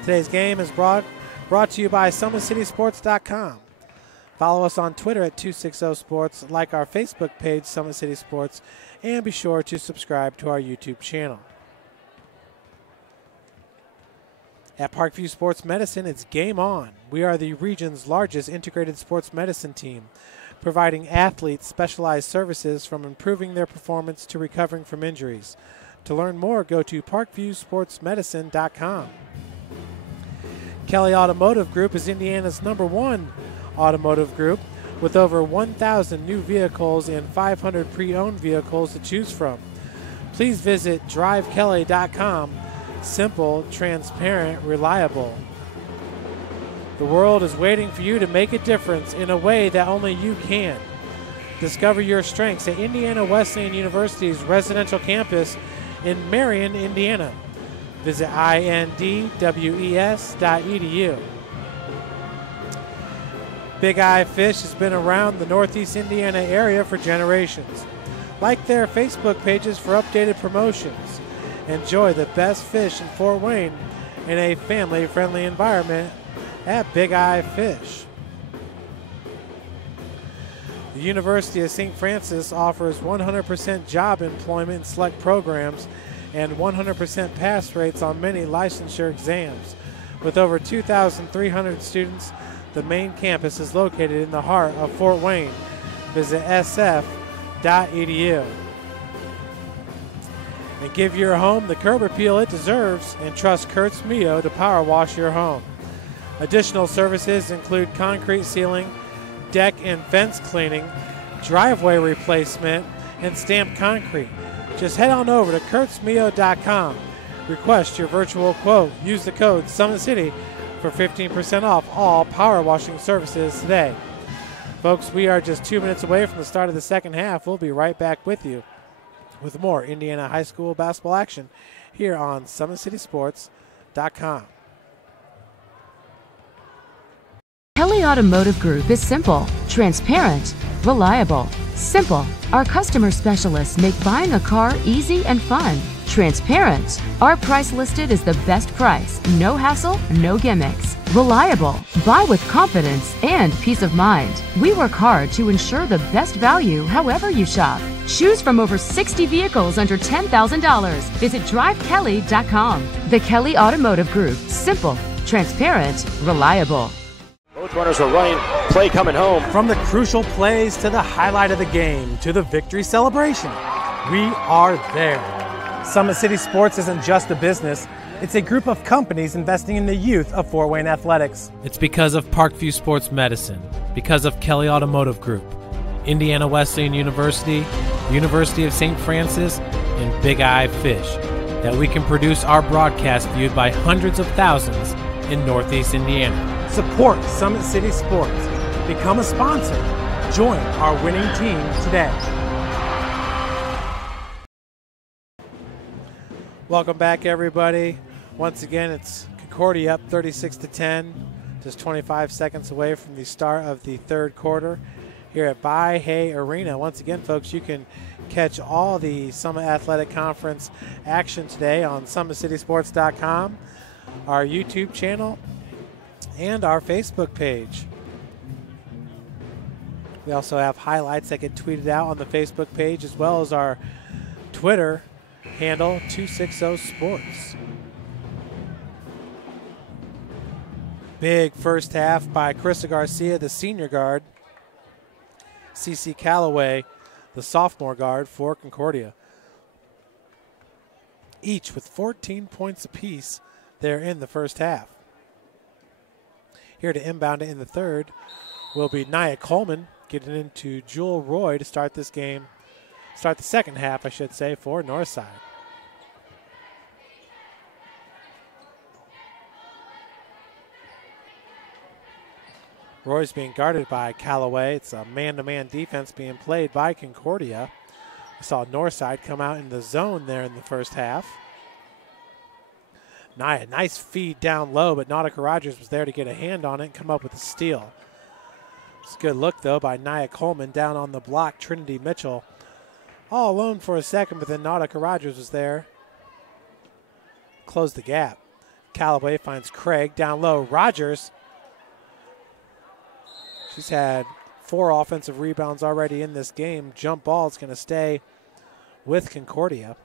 Today's game is brought to you by SummitCitySports.com. Follow us on Twitter at 260sports, like our Facebook page, Summit City Sports, and be sure to subscribe to our YouTube channel. At Parkview Sports Medicine, it's game on. We are the region's largest integrated sports medicine team, providing athletes specialized services from improving their performance to recovering from injuries. To learn more, go to parkviewsportsmedicine.com. Kelly Automotive Group is Indiana's #1 automotive group with over 1,000 new vehicles and 500 pre-owned vehicles to choose from. Please visit drivekelly.com. Simple, transparent, reliable. The world is waiting for you to make a difference in a way that only you can. Discover your strengths at Indiana Wesleyan University's residential campus in Marion, Indiana. Visit indwes.edu. Big Eye Fish has been around the Northeast Indiana area for generations. Like their Facebook pages for updated promotions. Enjoy the best fish in Fort Wayne in a family-friendly environment at Big Eye Fish. The University of St. Francis offers 100% job employment in select programs and 100% pass rates on many licensure exams. With over 2,300 students, the main campus is located in the heart of Fort Wayne. Visit sf.edu. And give your home the curb appeal it deserves and trust Kurt's Mio to power wash your home. Additional services include concrete sealing, deck and fence cleaning, driveway replacement, and stamped concrete. Just head on over to kurtzmio.com. Request your virtual quote. Use the code SummitCity for 15% off all power washing services today. Folks, we are just 2 minutes away from the start of the second half. We'll be right back with you with more Indiana high school basketball action here on SummitCitySports.com. Kelly Automotive Group is simple, transparent, reliable. Simple. Our customer specialists make buying a car easy and fun. Transparent. Our price listed is the best price. No hassle, no gimmicks. Reliable. Buy with confidence and peace of mind. We work hard to ensure the best value however you shop. Choose from over 60 vehicles under $10,000. Visit drivekelly.com. The Kelly Automotive Group. Simple, transparent, reliable. Both runners are running, play coming home. From the crucial plays to the highlight of the game to the victory celebration, we are there. Summit City Sports isn't just a business, it's a group of companies investing in the youth of Fort Wayne athletics. It's because of Parkview Sports Medicine, because of Kelly Automotive Group, Indiana Wesleyan University, University of St. Francis, and Big Eye Fish, that we can produce our broadcast viewed by hundreds of thousands in Northeast Indiana. Support Summit City Sports. Become a sponsor. Join our winning team today. Welcome back, everybody. Once again, it's Concordia up 36-10, just 25 seconds away from the start of the third quarter here at Mahoney Arena. Once again, folks, you can catch all the Summit Athletic Conference action today on SummitCitySports.com, our YouTube channel, and our Facebook page. We also have highlights that get tweeted out on the Facebook page, as well as our Twitter handle, 260sports. Big first half by Krista Garcia, the senior guard. CC Calloway, the sophomore guard for Concordia. Each with 14 points apiece there in the first half. Here to inbound it in the third will be Nia Coleman, getting into Jewel Roy to start this game, start the second half, I should say, for Northside. Roy's being guarded by Callaway. It's a man-to-man defense being played by Concordia. We saw Northside come out in the zone there in the first half. Nia, nice feed down low, but Nautica Rogers was there to get a hand on it and come up with a steal. It's a good look, though, by Nia Coleman down on the block. Trinity Mitchell all alone for a second, but then Nautica Rogers was there. Close the gap. Callaway finds Craig down low. Rogers, she's had 4 offensive rebounds already in this game. Jump ball is going to stay with Concordia.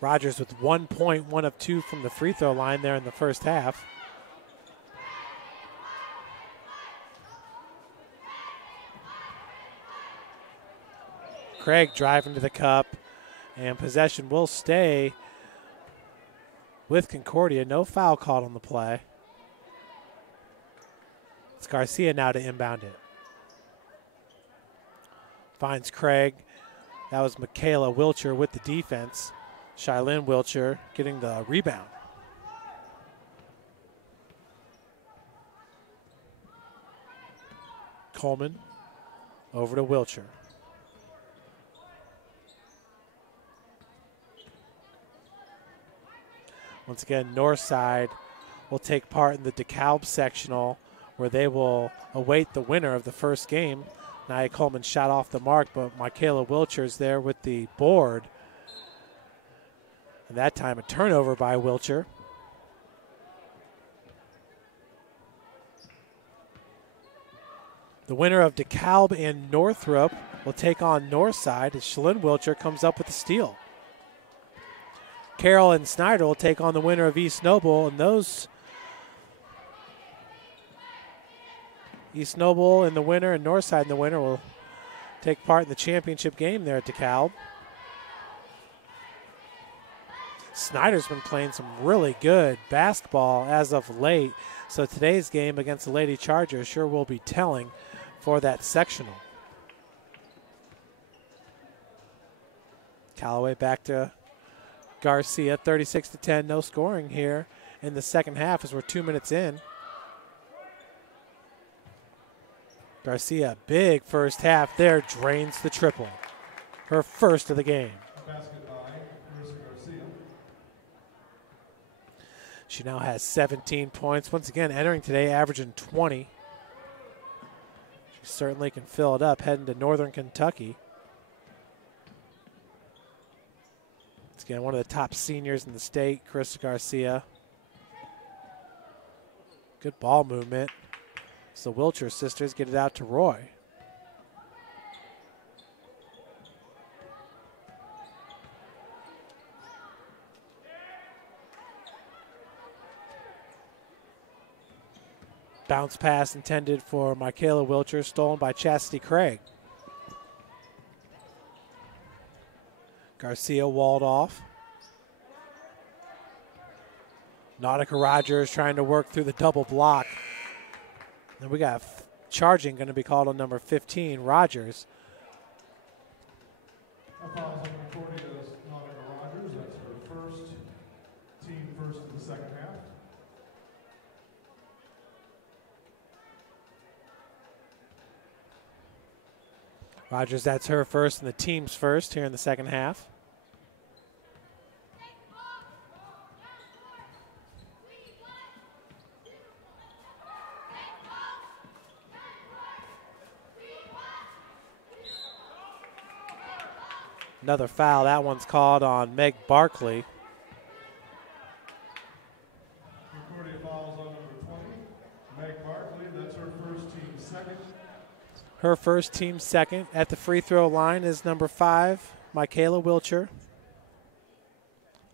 Rogers with 1 point, 1 of 2 from the free throw line there in the first half. Craig driving to the cup, and possession will stay with Concordia. No foul called on the play. It's Garcia now to inbound it. Finds Craig. That was Michaela Wilcher with the defense. Shylin Wilcher getting the rebound. Coleman over to Wilcher. Once again, Northside will take part in the DeKalb sectional, where they will await the winner of the first game. Nia Coleman shot off the mark, but Michaela Wilcher is there with the board. And that time a turnover by Wilcher. The winner of DeKalb and Northrop will take on Northside as Shalyn Wilcher comes up with a steal. Carroll and Snyder will take on the winner of East Noble, and those East Noble and the winner and Northside and the winner will take part in the championship game there at DeKalb. Snyder's been playing some really good basketball as of late, so today's game against the Lady Chargers sure will be telling for that sectional. Callaway back to Garcia, 36-10, no scoring here in the second half as we're 2 minutes in. Garcia, big first half there, drains the triple. Her first of the game. She now has 17 points. Once again, entering today, averaging 20. She certainly can fill it up, heading to Northern Kentucky. Once again, one of the top seniors in the state, Chris Garcia. Good ball movement. So Wilcher sisters get it out to Roy. Bounce pass intended for Michaela Wilcher, stolen by Chastity Craig. Garcia walled off. Nautica Rogers trying to work through the double block. And we got charging going to be called on number 15, Rogers. Concordia's Nautica Rogers. That's her first, team first in the second half. Rogers, that's her first and the team's first here in the second half. Another foul. That one's called on Meg Barkley. Concordia fouls on number 20, Meg Barkley. That's her first, team second. Her first, team second. At the free throw line is number 5, Michaela Wilcher.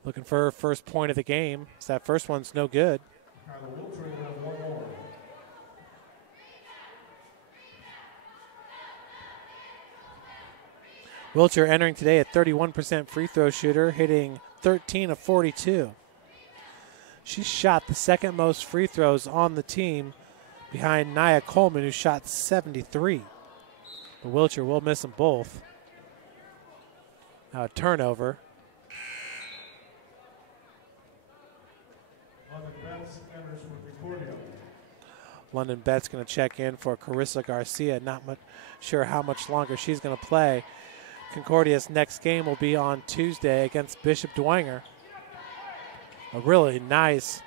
Looking for her first point of the game. So that first one's no good. Kyla Wilcher will have one more. Wilcher entering today at 31% free throw shooter, hitting 13 of 42. She shot the second most free throws on the team behind Nia Coleman, who shot 73. But Wilcher will miss them both. Now a turnover. London Betts enters for Concordia. London Betts going to check in for Carissa Garcia. Not much sure how much longer she's going to play. Concordia's next game will be on Tuesday against Bishop Dwenger. A really nice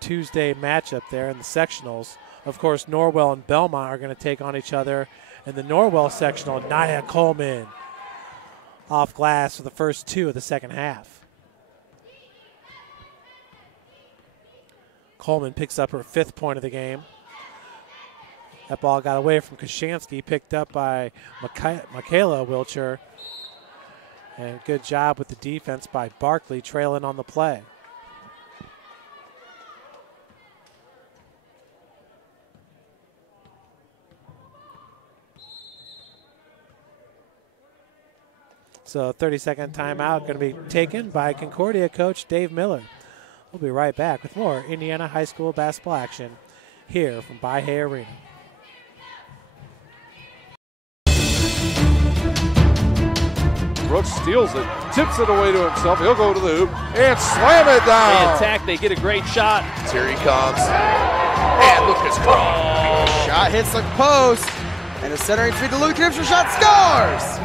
Tuesday matchup there in the sectionals. Of course, Norwell and Belmont are going to take on each other in the Norwell sectional. Nia Coleman off glass for the first 2 of the second half. Coleman picks up her 5th point of the game. That ball got away from Kashansky, picked up by Michaela Wilcher. And good job with the defense by Barkley, trailing on the play. So 30-second timeout going to be taken by Concordia coach Dave Miller. We'll be right back with more Indiana High School basketball action here from By-Hay Arena. Brooks steals it, tips it away to himself. He'll go to the hoop and slam it down. They attack, they get a great shot. Here he comes. And Lucas Craw. Shot hits the post. And the centering feed to Luke Gibson. Shot scores.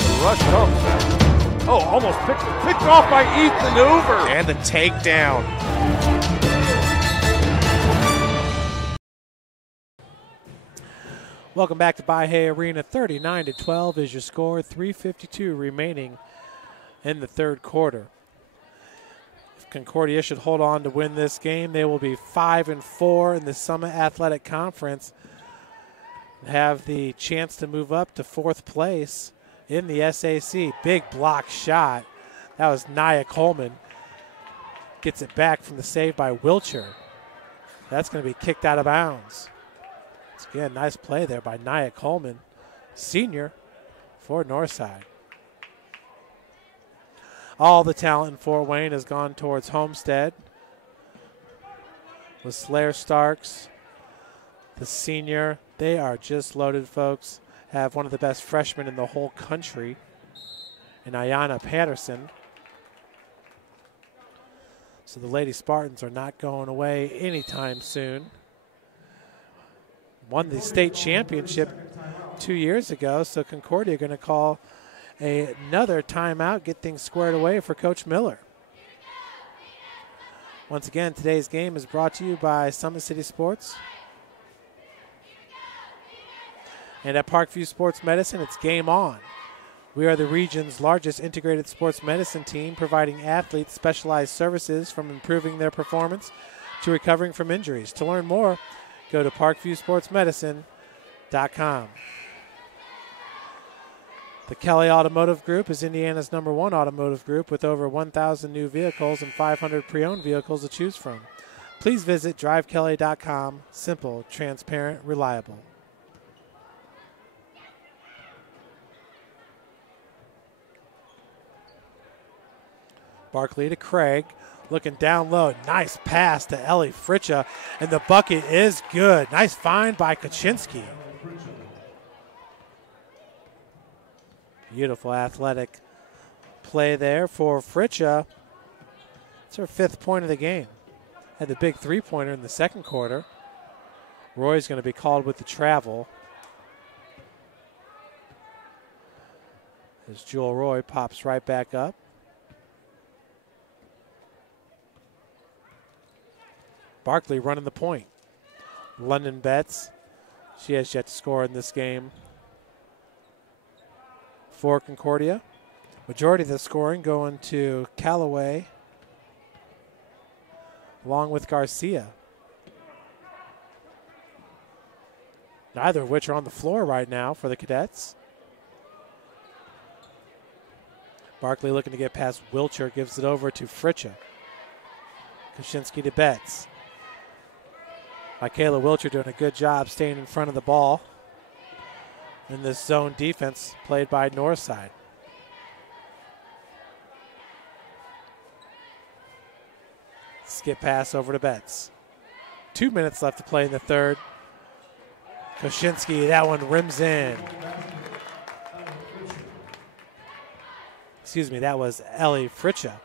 The rush comes. Oh, almost picked off by Ethan Hoover. And the takedown. Welcome back to By-Hay Arena. 39-12 is your score. 3:52 remaining in the third quarter. If Concordia should hold on to win this game, they will be 5-4 in the Summit Athletic Conference and have the chance to move up to 4th place in the SAC. Big block shot. That was Nia Coleman. Gets it back from the save by Wilcher. That's going to be kicked out of bounds. Again, nice play there by Nia Coleman, senior for Northside. All the talent in Fort Wayne has gone towards Homestead. With Slayer Starks, the senior, they are just loaded, folks. Have one of the best freshmen in the whole country in Ayanna Patterson. So the Lady Spartans are not going away anytime soon. Won the state championship 2 years ago, so Concordia going to call another timeout, get things squared away for Coach Miller. Once again, today's game is brought to you by Summit City Sports. And at Parkview Sports Medicine, it's game on. We are the region's largest integrated sports medicine team, providing athletes specialized services from improving their performance to recovering from injuries. To learn more, go to parkviewsportsmedicine.com. The Kelly Automotive Group is Indiana's #1 automotive group with over 1,000 new vehicles and 500 pre-owned vehicles to choose from. Please visit drivekelly.com. Simple, transparent, reliable. Barkley to Craig, looking down low. Nice pass to Ellie Fritcha, and the bucket is good. Nice find by Kaczynski. Beautiful athletic play there for Fritcha. It's her 5th point of the game. Had the big three-pointer in the second quarter. Roy's going to be called with the travel. As Jewel Roy pops right back up. Barkley running the point. London Betts. She has yet to score in this game for Concordia. Majority of the scoring going to Callaway along with Garcia. Neither of which are on the floor right now for the Cadets. Barkley looking to get past Wilcher, gives it over to Fritcha. Kaczynski to Betts. Michaela Wilcher doing a good job staying in front of the ball in this zone defense played by Northside. Skip pass over to Betts. 2 minutes left to play in the third. Kaczynski, that one rims in. Excuse me, that was Ellie Fritcha,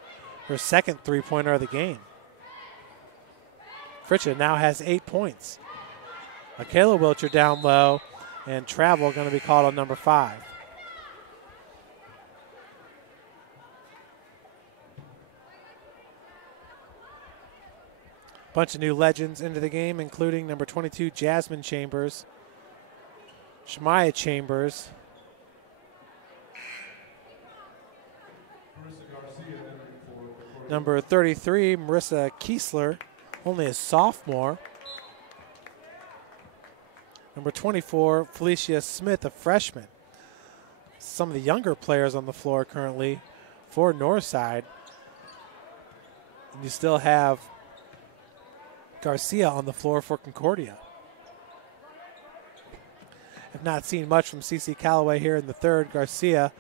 her second three-pointer of the game. Fritcha now has 8 points. Michaela Wilcher down low, and travel going to be called on number 5. Bunch of new legends into the game, including number 22, Jasmine Chambers, Shemaya Chambers, number 33, Marissa Kiesler, only a sophomore. Number 24, Felicia Smith, a freshman. Some of the younger players on the floor currently for Northside. And you still have Garcia on the floor for Concordia. Have not seen much from CC Callaway here in the third. Garcia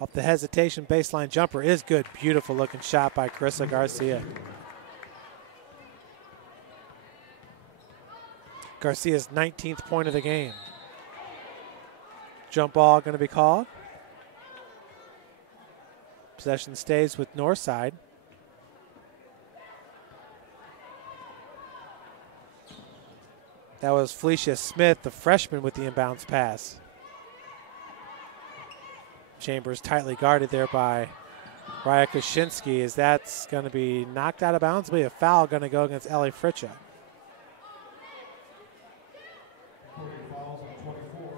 off the hesitation baseline jumper is good. Beautiful looking shot by Carissa Garcia. Garcia's 19th point of the game. Jump ball going to be called. Possession stays with Northside. That was Felicia Smith, the freshman, with the inbounds pass. Chambers tightly guarded there by Raya Kaczynski, as that's going to be knocked out of bounds. Be a foul going to go against Ellie Fritcha. Fouls on 24.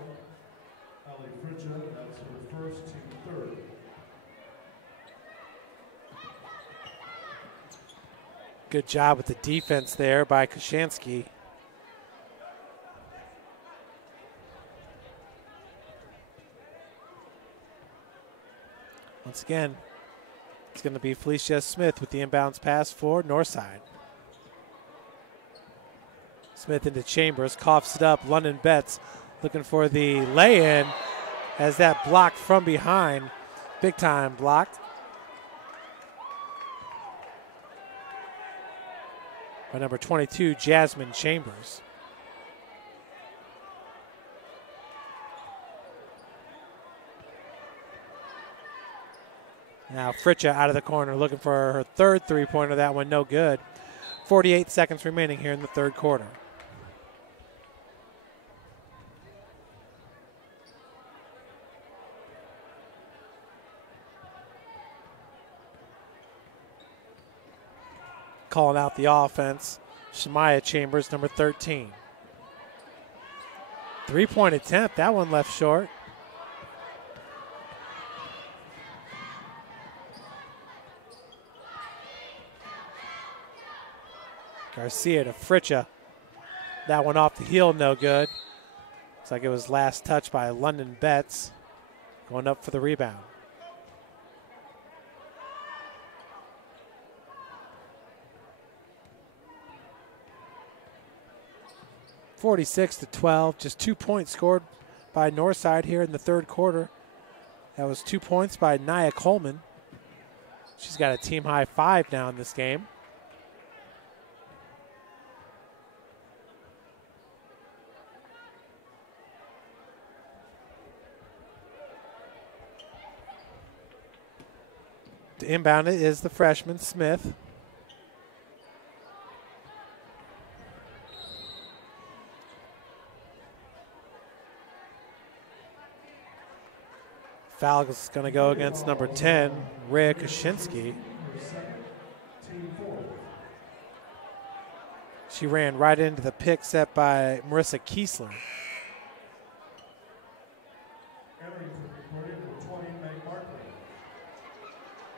Ellie Fritcha, that's her first, team third. Good job with the defense there by Kaczynski. Once again, it's going to be Felicia Smith with the inbounds pass for Northside. Smith into Chambers, coughs it up. London Betts looking for the lay-in. Has that blocked from behind. Big time blocked by number 22, Jasmine Chambers. Now Fritcha out of the corner looking for her third three-pointer. That one no good. 48 seconds remaining here in the third quarter. Calling out the offense, Shemaya Chambers, number 13. Three-point attempt, that one left short. Garcia to Fritcha. That one off the heel, no good. Looks like it was last touched by London Betts. Going up for the rebound. (46-12), just 2 points scored by Northside here in the third quarter. That was 2 points by Nia Coleman. She's got a team high 5 now in this game. To inbound it is the freshman, Smith. Foul is going to go against number 10, Rhea Kaczynski. She ran right into the pick set by Marissa Kiesler.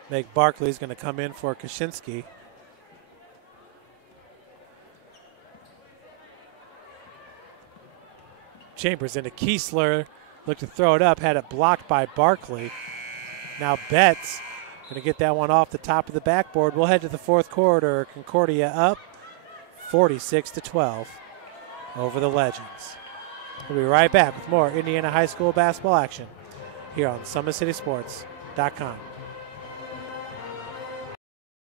Meg Barkley is going to come in for Kaczynski. Chambers into Kiesler. Looked to throw it up, had it blocked by Barkley. Now Betts going to get that one off the top of the backboard. We'll head to the fourth quarter. Concordia up 46-12 over the Legends. We'll be right back with more Indiana High School basketball action here on SummitCitySports.com.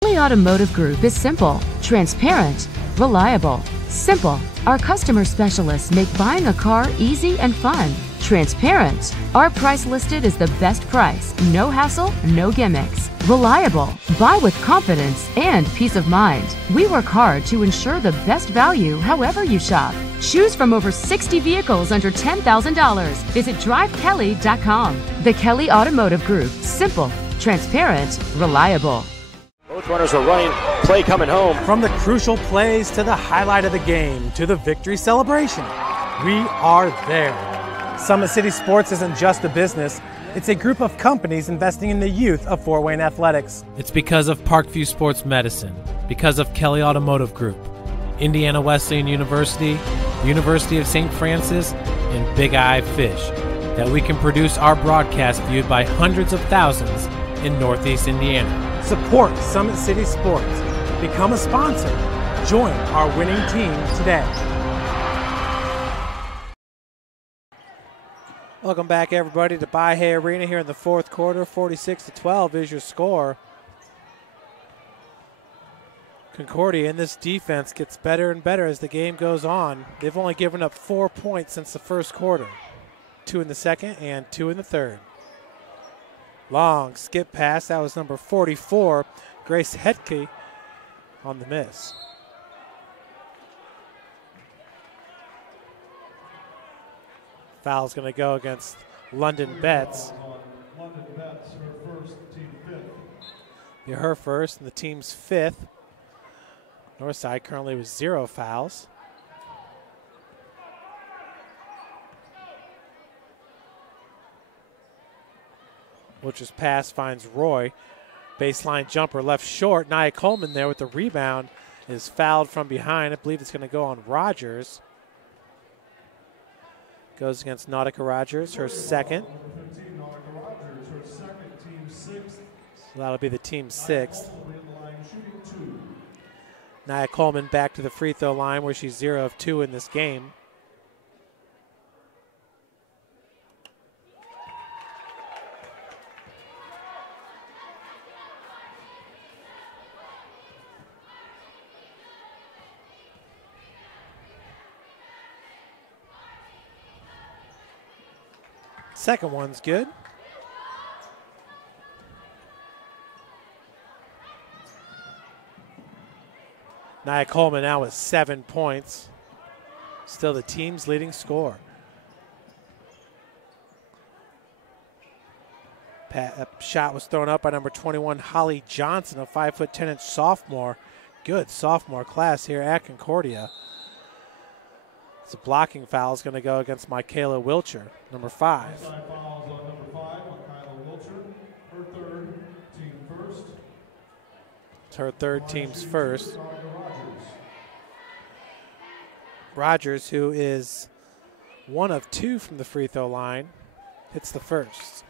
Kelly Automotive Group is simple, transparent, reliable. Simple. Our customer specialists make buying a car easy and fun. Transparent. Our price listed is the best price. No hassle, no gimmicks. Reliable. Buy with confidence and peace of mind. We work hard to ensure the best value however you shop. Choose from over 60 vehicles under $10,000. Visit drivekelly.com. The Kelly Automotive Group. Simple, transparent, reliable. Both runners are running, play coming home. From the crucial plays to the highlight of the game to the victory celebration, we are there. Summit City Sports isn't just a business, it's a group of companies investing in the youth of Fort Wayne athletics. It's because of Parkview Sports Medicine, because of Kelly Automotive Group, Indiana Wesleyan University, University of St. Francis, and Big Eye Fish, that we can produce our broadcast viewed by hundreds of thousands in Northeast Indiana. Support Summit City Sports. Become a sponsor. Join our winning team today. Welcome back, everybody, to By-Hay Arena here in the fourth quarter. 46-12 is your score. Concordia in this defense gets better and better as the game goes on. They've only given up 4 points since the first quarter. 2 in the second and 2 in the third. Long skip pass. That was number 44, Grace Hetke, on the miss. Foul's going to go against London Betts. London Betts, her first, team fifth. Yeah, her first and the team's fifth. Northside currently with 0 fouls. Butcher's pass finds Roy. Baseline jumper left short. Nia Coleman there with the rebound is fouled from behind. I believe it's going to go on Rogers. Goes against Nautica Rogers, her second. So that'll be the team's sixth. Nia Coleman back to the free throw line where she's 0 of 2 in this game. Second one's good. Nia Coleman now with 7 points. Still the team's leading scorer. A shot was thrown up by number 21, Holly Johnson, a 5'10" sophomore. Good sophomore class here at Concordia. It's a blocking foul is going to go against Michaela Wilcher, number 5. Fouls on number 5, Michaela Wilcher. Her third, team first. It's her third team's first. Rogers. Rogers, who is 1 of 2 from the free throw line, hits the first.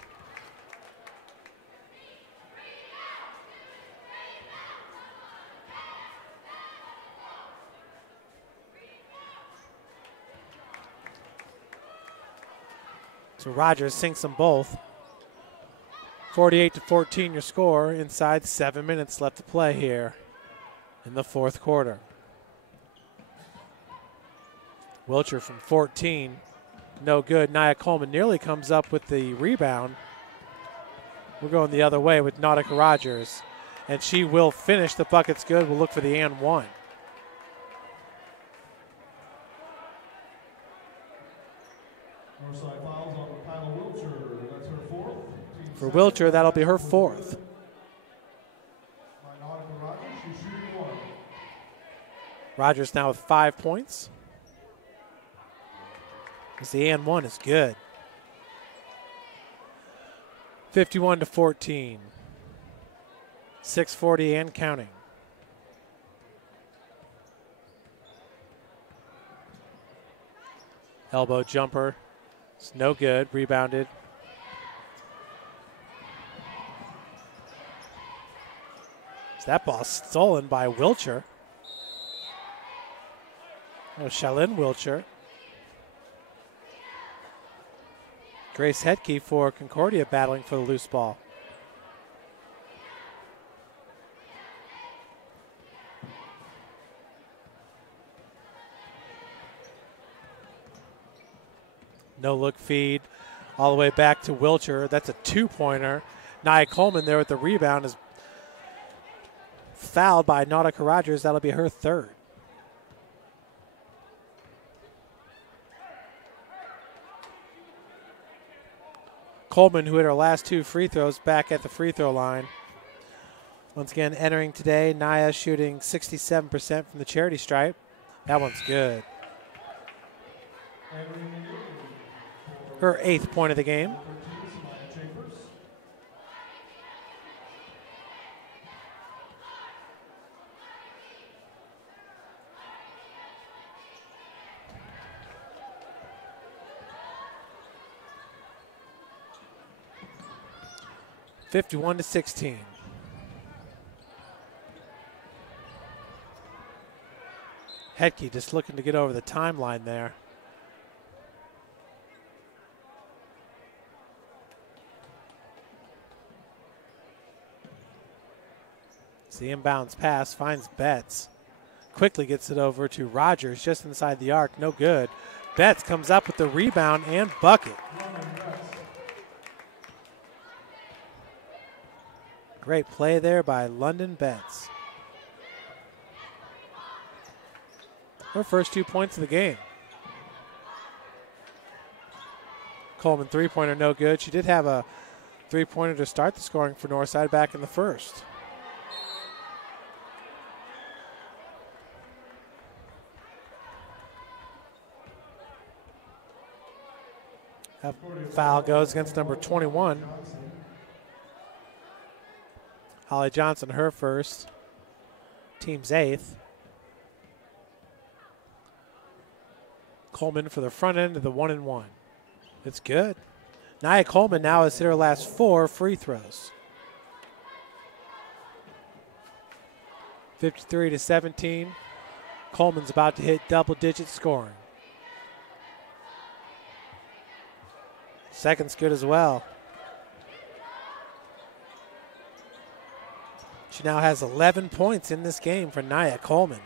So Rogers sinks them both. 48-14 your score inside 7 minutes left to play here in the fourth quarter. Wilcher from 14, no good. Nia Coleman nearly comes up with the rebound. We're going the other way with Nautica Rogers, and she will finish. The bucket's good. We'll look for the and one. Northside fouls on Michaela Wilcher. That's her fourth. For Wilcher, that'll be her fourth. By Nautica Rogers, she's shooting 1. Rogers now with 5 points. As the and one is good. 51-14. 6:40 and counting. Elbow jumper. It's no good. Rebounded. That ball stolen by Wilcher. Oh, Shalyn Wilcher. Grace Hedke for Concordia battling for the loose ball. No look feed all the way back to Wilcher. That's a 2-pointer. Nia Coleman there with the rebound is fouled by Nautica Rogers. That'll be her third. Coleman, who hit her last 2 free throws, back at the free throw line. Once again, entering today, Nia shooting 67% from the charity stripe. That one's good. Her 8th point of the game. (51-16). Hedke just looking to get over the timeline there. It's the inbounds pass, finds Betts. Quickly gets it over to Rogers just inside the arc, no good. Betts comes up with the rebound and bucket. Great play there by London Betts. Her first 2 points of the game. Coleman 3-pointer, no good. She did have a 3-pointer to start the scoring for Northside back in the first. That foul goes against number 21. Holly Johnson, her first. Team's 8th. Coleman for the front end of the 1-and-1. It's good. Nia Coleman now has hit her last 4 free throws. 53-17. Coleman's about to hit double-digit scoring. Second's good as well. She now has 11 points in this game for Nia Coleman.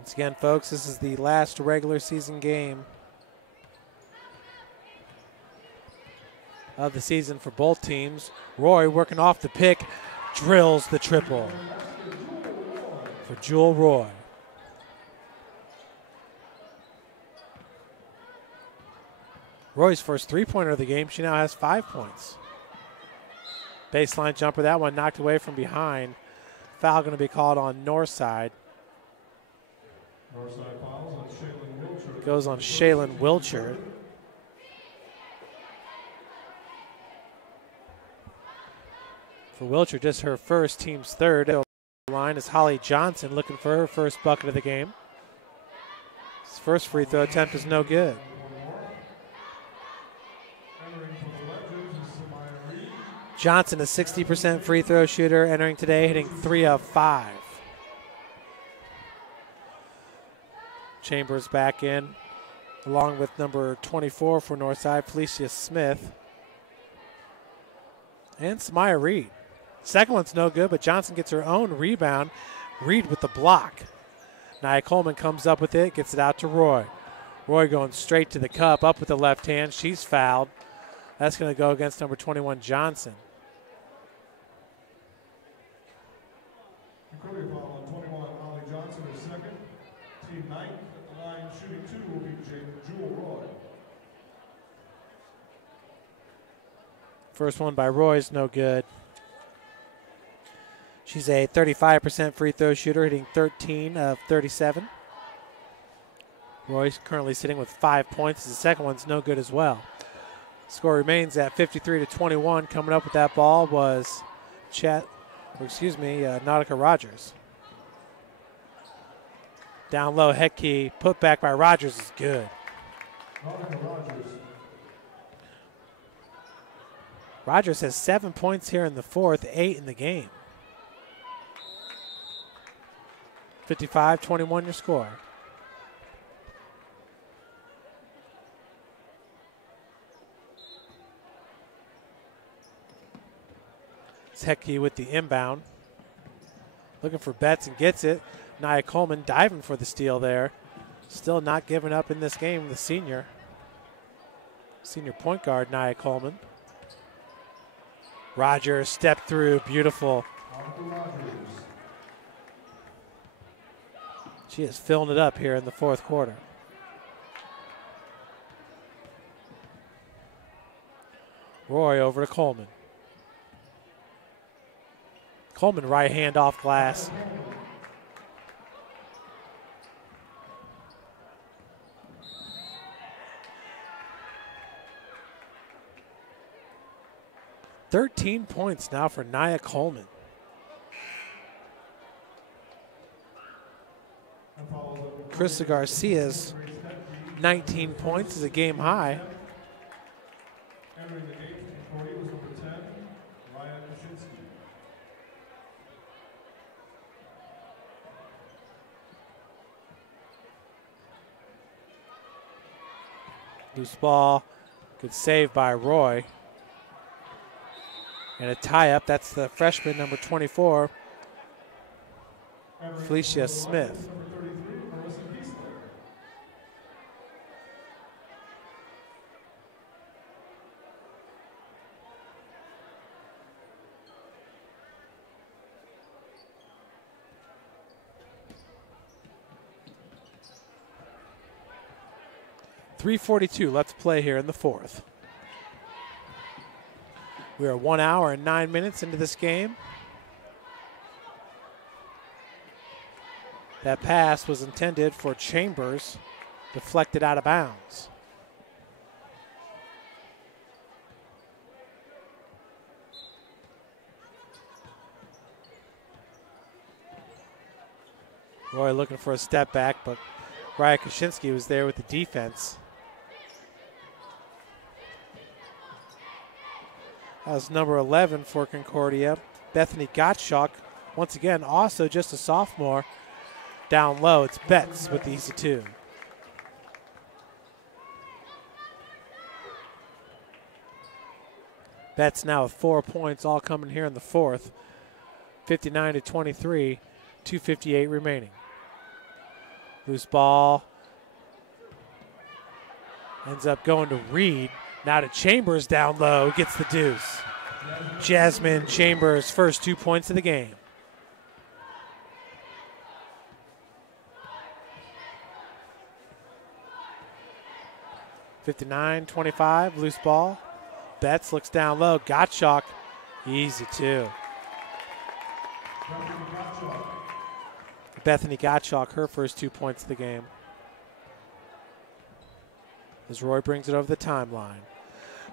Once again, folks, this is the last regular season game of the season for both teams. Roy working off the pick, drills the triple for Jewel Roy. Roy's first three-pointer of the game. She now has 5 points. Baseline jumper, that one knocked away from behind. Foul going to be called on Northside. Goes on Shaylin Wilcher. For Wilcher, just her first, team's third. The line is Holly Johnson looking for her first bucket of the game. His first free throw attempt is no good. Johnson, a 60% free throw shooter, entering today, hitting 3 of 5. Chambers back in, along with number 24 for Northside, Felicia Smith. And Samaya Reed. Second one's no good, but Johnson gets her own rebound. Reed with the block. Nia Coleman comes up with it, gets it out to Roy. Roy going straight to the cup, up with the left hand. She's fouled. That's going to go against number 21, Johnson. Concordia foul on 21, Holly Johnson is second. Team 9 at the line shooting 2 will be Jewel Roy. First one by Roy is no good. She's a 35% free throw shooter, hitting 13 of 37. Roy's currently sitting with 5 points. The second one's no good as well. Score remains at 53-21. Coming up with that ball was Nautica Rogers. Down low, Hecky, put back by Rogers is good. Rogers has 7 points here in the fourth, 8 in the game. 55-21 your score. It's Hecky with the inbound. Looking for Betts and gets it. Nia Coleman diving for the steal there. Still not giving up in this game, the senior point guard, Nia Coleman. Rogers stepped through, beautiful. She is filling it up here in the fourth quarter. Roy over to Coleman. Coleman right hand off glass. "13 points now for Nia Coleman. Krista Garcia's 19 points is a game high. Entering the game for Concordia was number 10, Ryan Kaczynski. Loose ball. Good save by Roy. And a tie-up. That's the freshman, number 24, Felicia Smith. .342 let's play here in the fourth. We are 1 hour and 9 minutes into this game. That pass was intended for Chambers, deflected out of bounds. Roy looking for a step back, but Ryan Kaczynski was there with the defense. That was number 11 for Concordia, Bethany Gottschalk. Once again, also just a sophomore. Down low, it's Betts with the easy two. Betts now with 4 points, all coming here in the fourth. 59-23, 2:58 remaining. Loose ball. Ends up going to Reed. Now to Chambers down low. Gets the deuce. Jasmine Chambers' first 2 points of the game. (59-25), loose ball. Betts looks down low. Gottschalk, easy two. Bethany Gottschalk, her first 2 points of the game. As Roy brings it over the timeline.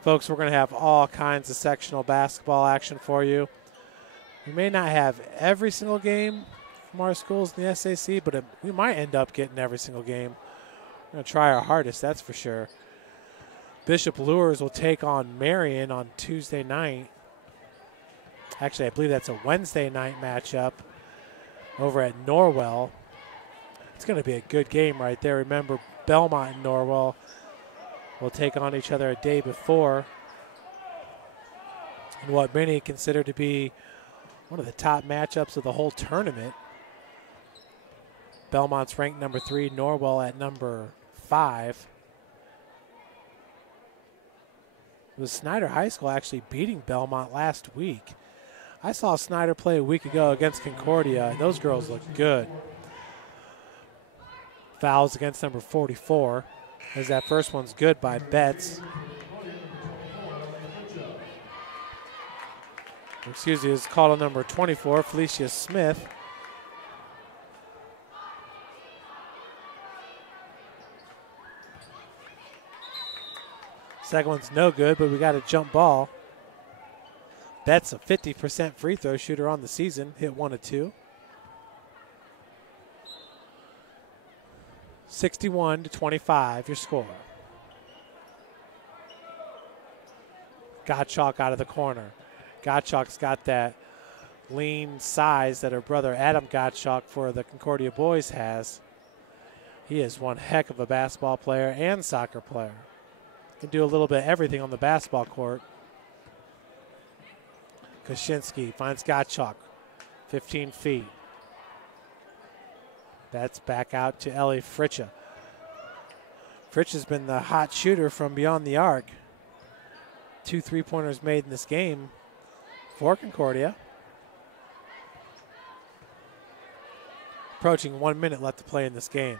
Folks, we're going to have all kinds of sectional basketball action for you. We may not have every single game from our schools in the SAC, but we might end up getting every single game. We're going to try our hardest, that's for sure. Bishop Lures will take on Marion on Tuesday night. Actually, I believe that's a Wednesday night matchup over at Norwell. It's going to be a good game right there. Remember, Belmont and Norwell will take on each other a day before in what many consider to be one of the top matchups of the whole tournament. Belmont's ranked number 3, Norwell at number 5. It was Snyder High School actually beating Belmont last week. I saw Snyder play a week ago against Concordia, and those girls look good. Fouls against number 44, as that first one's good by Betts. Excuse me, it's called on number 24, Felicia Smith. Second one's no good, but we got a jump ball. Betts a 50% free throw shooter on the season, hit 1 of 2. 61-25, your score. Gottschalk out of the corner. Gottschalk's got that lean size that her brother Adam Gottschalk for the Concordia boys has. He is one heck of a basketball player and soccer player. Can do a little bit of everything on the basketball court. Kaczynski finds Gottschalk, 15 feet. That's back out to Ellie Fritcha. Fritcha's been the hot shooter from beyond the arc. 2 3-pointers made in this game for Concordia. Approaching 1 minute left to play in this game.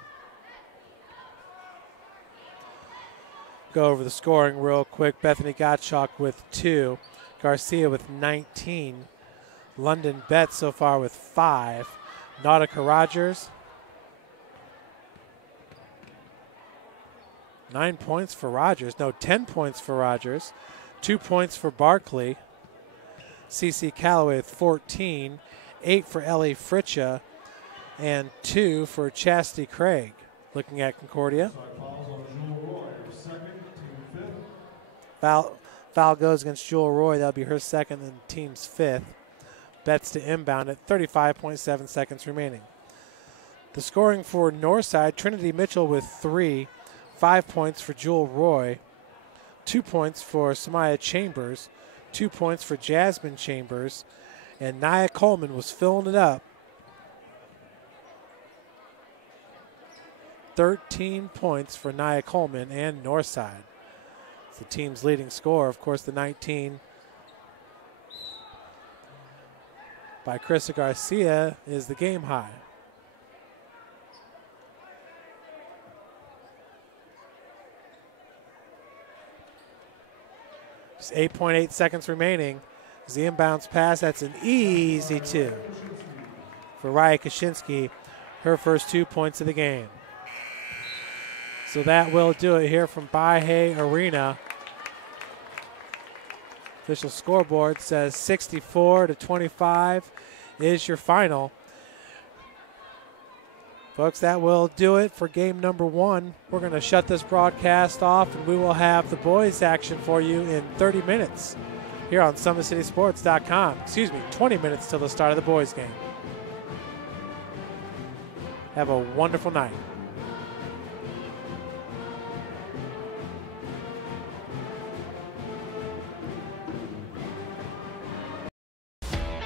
Go over the scoring real quick. Bethany Gottschalk with 2. Garcia with 19. London Betts so far with 5. Nautica Rogers, 9 points for Rogers. No, 10 points for Rogers. 2 points for Barkley. CC Calloway with 14. 8 for Ellie Fritcha. And 2 for Chastity Craig. Looking at Concordia. Foul goes against Jewel Roy. That'll be her second and team's 5th. Betts to inbound at 35.7 seconds remaining. The scoring for Northside, Trinity Mitchell with 3. 5 points for Jewel Roy. 2 points for Samaya Chambers. 2 points for Jasmine Chambers. And Nia Coleman was filling it up. 13 points for Nia Coleman and Northside. The team's leading scorer, of course, the 19 by Krista Garcia is the game high. Just 8.8 seconds remaining. As the inbounds pass, that's an easy 2 for Raya Kaczynski, her first 2 points of the game. So that will do it here from Baihei Arena. Official scoreboard says 64-25 is your final. Folks, that will do it for game number 1. We're going to shut this broadcast off, and we will have the boys' action for you in 30 minutes here on SummitCitySports.com. 20 minutes till the start of the boys' game. Have a wonderful night.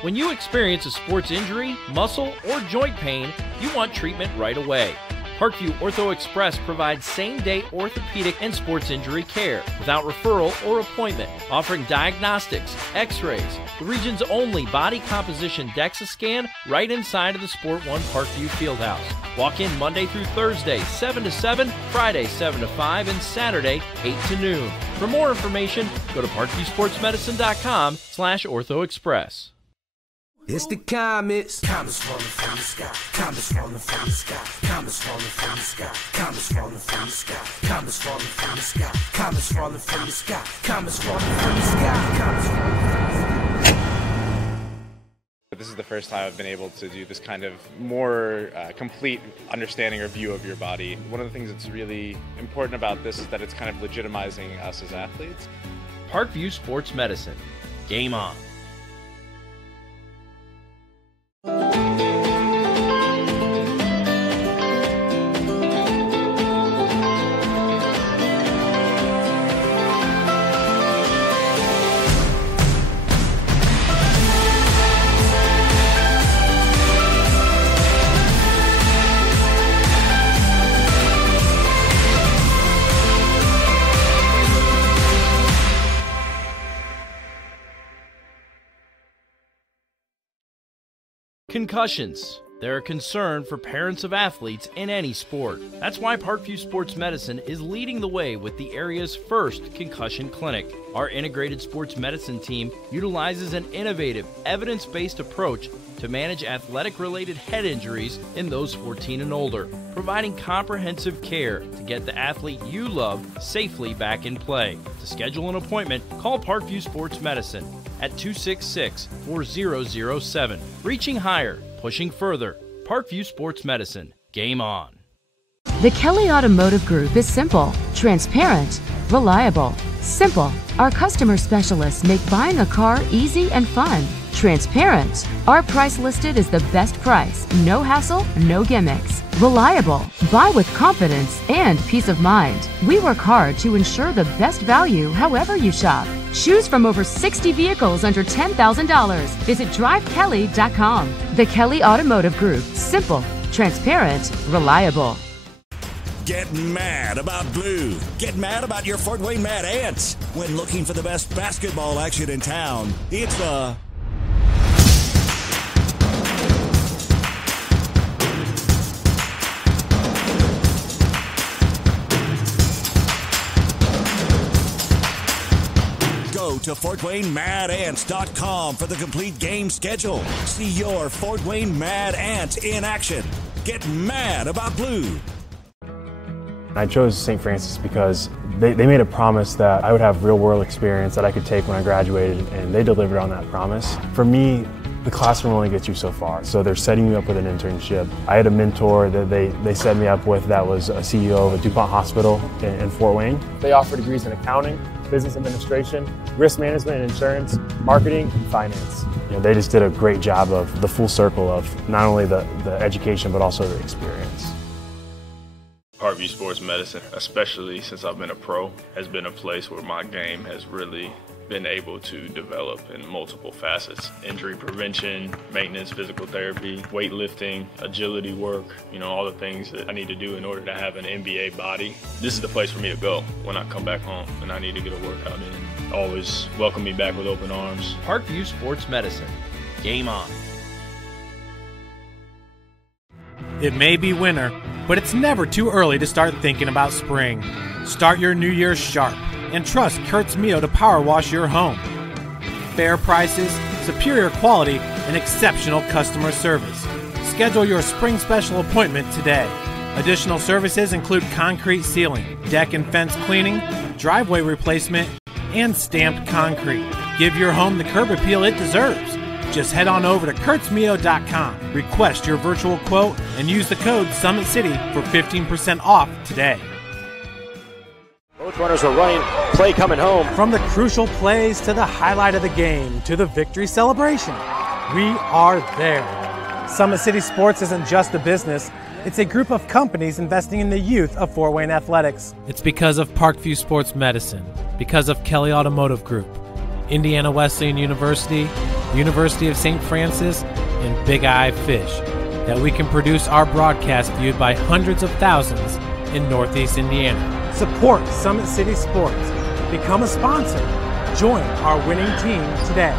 When you experience a sports injury, muscle, or joint pain, you want treatment right away. Parkview Ortho Express provides same-day orthopedic and sports injury care without referral or appointment, offering diagnostics, x-rays, the region's only body composition DEXA scan right inside of the Sport One Parkview Fieldhouse. Walk in Monday through Thursday, 7 to 7, Friday, 7 to 5, and Saturday, 8 to noon. For more information, go to parkviewsportsmedicine.com/orthoexpress. It's the comets. Comets falling from the sky. Comets falling from the sky. Comets falling from the sky. Comets falling from the sky. Comets falling from the sky. Comets falling from the sky. Comets falling from the sky. Comets falling from the sky. This is the first time I've been able to do this kind of more complete understanding or view of your body. One of the things that's really important about this is that it's kind of legitimizing us as athletes. Parkview Sports Medicine. Game on. Concussions. They're a concern for parents of athletes in any sport. That's why Parkview Sports Medicine is leading the way with the area's first concussion clinic. Our integrated sports medicine team utilizes an innovative, evidence-based approach to manage athletic-related head injuries in those 14 and older, providing comprehensive care to get the athlete you love safely back in play. To schedule an appointment, call Parkview Sports Medicine at 266-4007. Reaching higher, pushing further. Parkview Sports Medicine. Game on. The Kelly Automotive Group is simple, transparent, reliable. Simple. Our customer specialists make buying a car easy and fun. Transparent. Our price listed is the best price. No hassle, no gimmicks. Reliable. Buy with confidence and peace of mind. We work hard to ensure the best value however you shop. Choose from over 60 vehicles under $10,000. Visit drivekelly.com. The Kelly Automotive Group. Simple, transparent, reliable. Get mad about blue. Get mad about your Fort Wayne Mad Ants. When looking for the best basketball action in town, it's the Go to FortWayneMadAnts.com for the complete game schedule. See your Fort Wayne Mad Ants in action. Get mad about blue. I chose St. Francis because they made a promise that I would have real-world experience that I could take when I graduated, and they delivered on that promise. For me, the classroom only gets you so far, so they're setting you up with an internship. I had a mentor that they set me up with that was a CEO of a DuPont hospital in Fort Wayne. They offer degrees in accounting, business administration, risk management and insurance, marketing, and finance. You know, they just did a great job of the full circle of not only the education, but also the experience. Parkview Sports Medicine, especially since I've been a pro, has been a place where my game has really been able to develop in multiple facets. Injury prevention, maintenance, physical therapy, weightlifting, agility work, all the things that I need to do in order to have an NBA body. This is the place for me to go when I come back home and I need to get a workout in. Always welcome me back with open arms. Parkview Sports Medicine. Game on. It may be winter, but it's never too early to start thinking about spring. Start your new year sharp and trust Kurt's Mio to power wash your home. Fair prices, superior quality, and exceptional customer service. Schedule your spring special appointment today. Additional services include concrete sealing, deck and fence cleaning, driveway replacement, and stamped concrete. Give your home the curb appeal it deserves. Just head on over to kurtzmio.com, request your virtual quote, and use the code SummitCity for 15% off today. Both runners are running, play coming home. From the crucial plays to the highlight of the game to the victory celebration, we are there. Summit City Sports isn't just a business, it's a group of companies investing in the youth of Fort Wayne athletics. It's because of Parkview Sports Medicine, because of Kelly Automotive Group, Indiana Wesleyan University, University of St. Francis, and Big Eye Fish, that we can produce our broadcast viewed by hundreds of thousands in Northeast Indiana. Support Summit City Sports. Become a sponsor. Join our winning team today.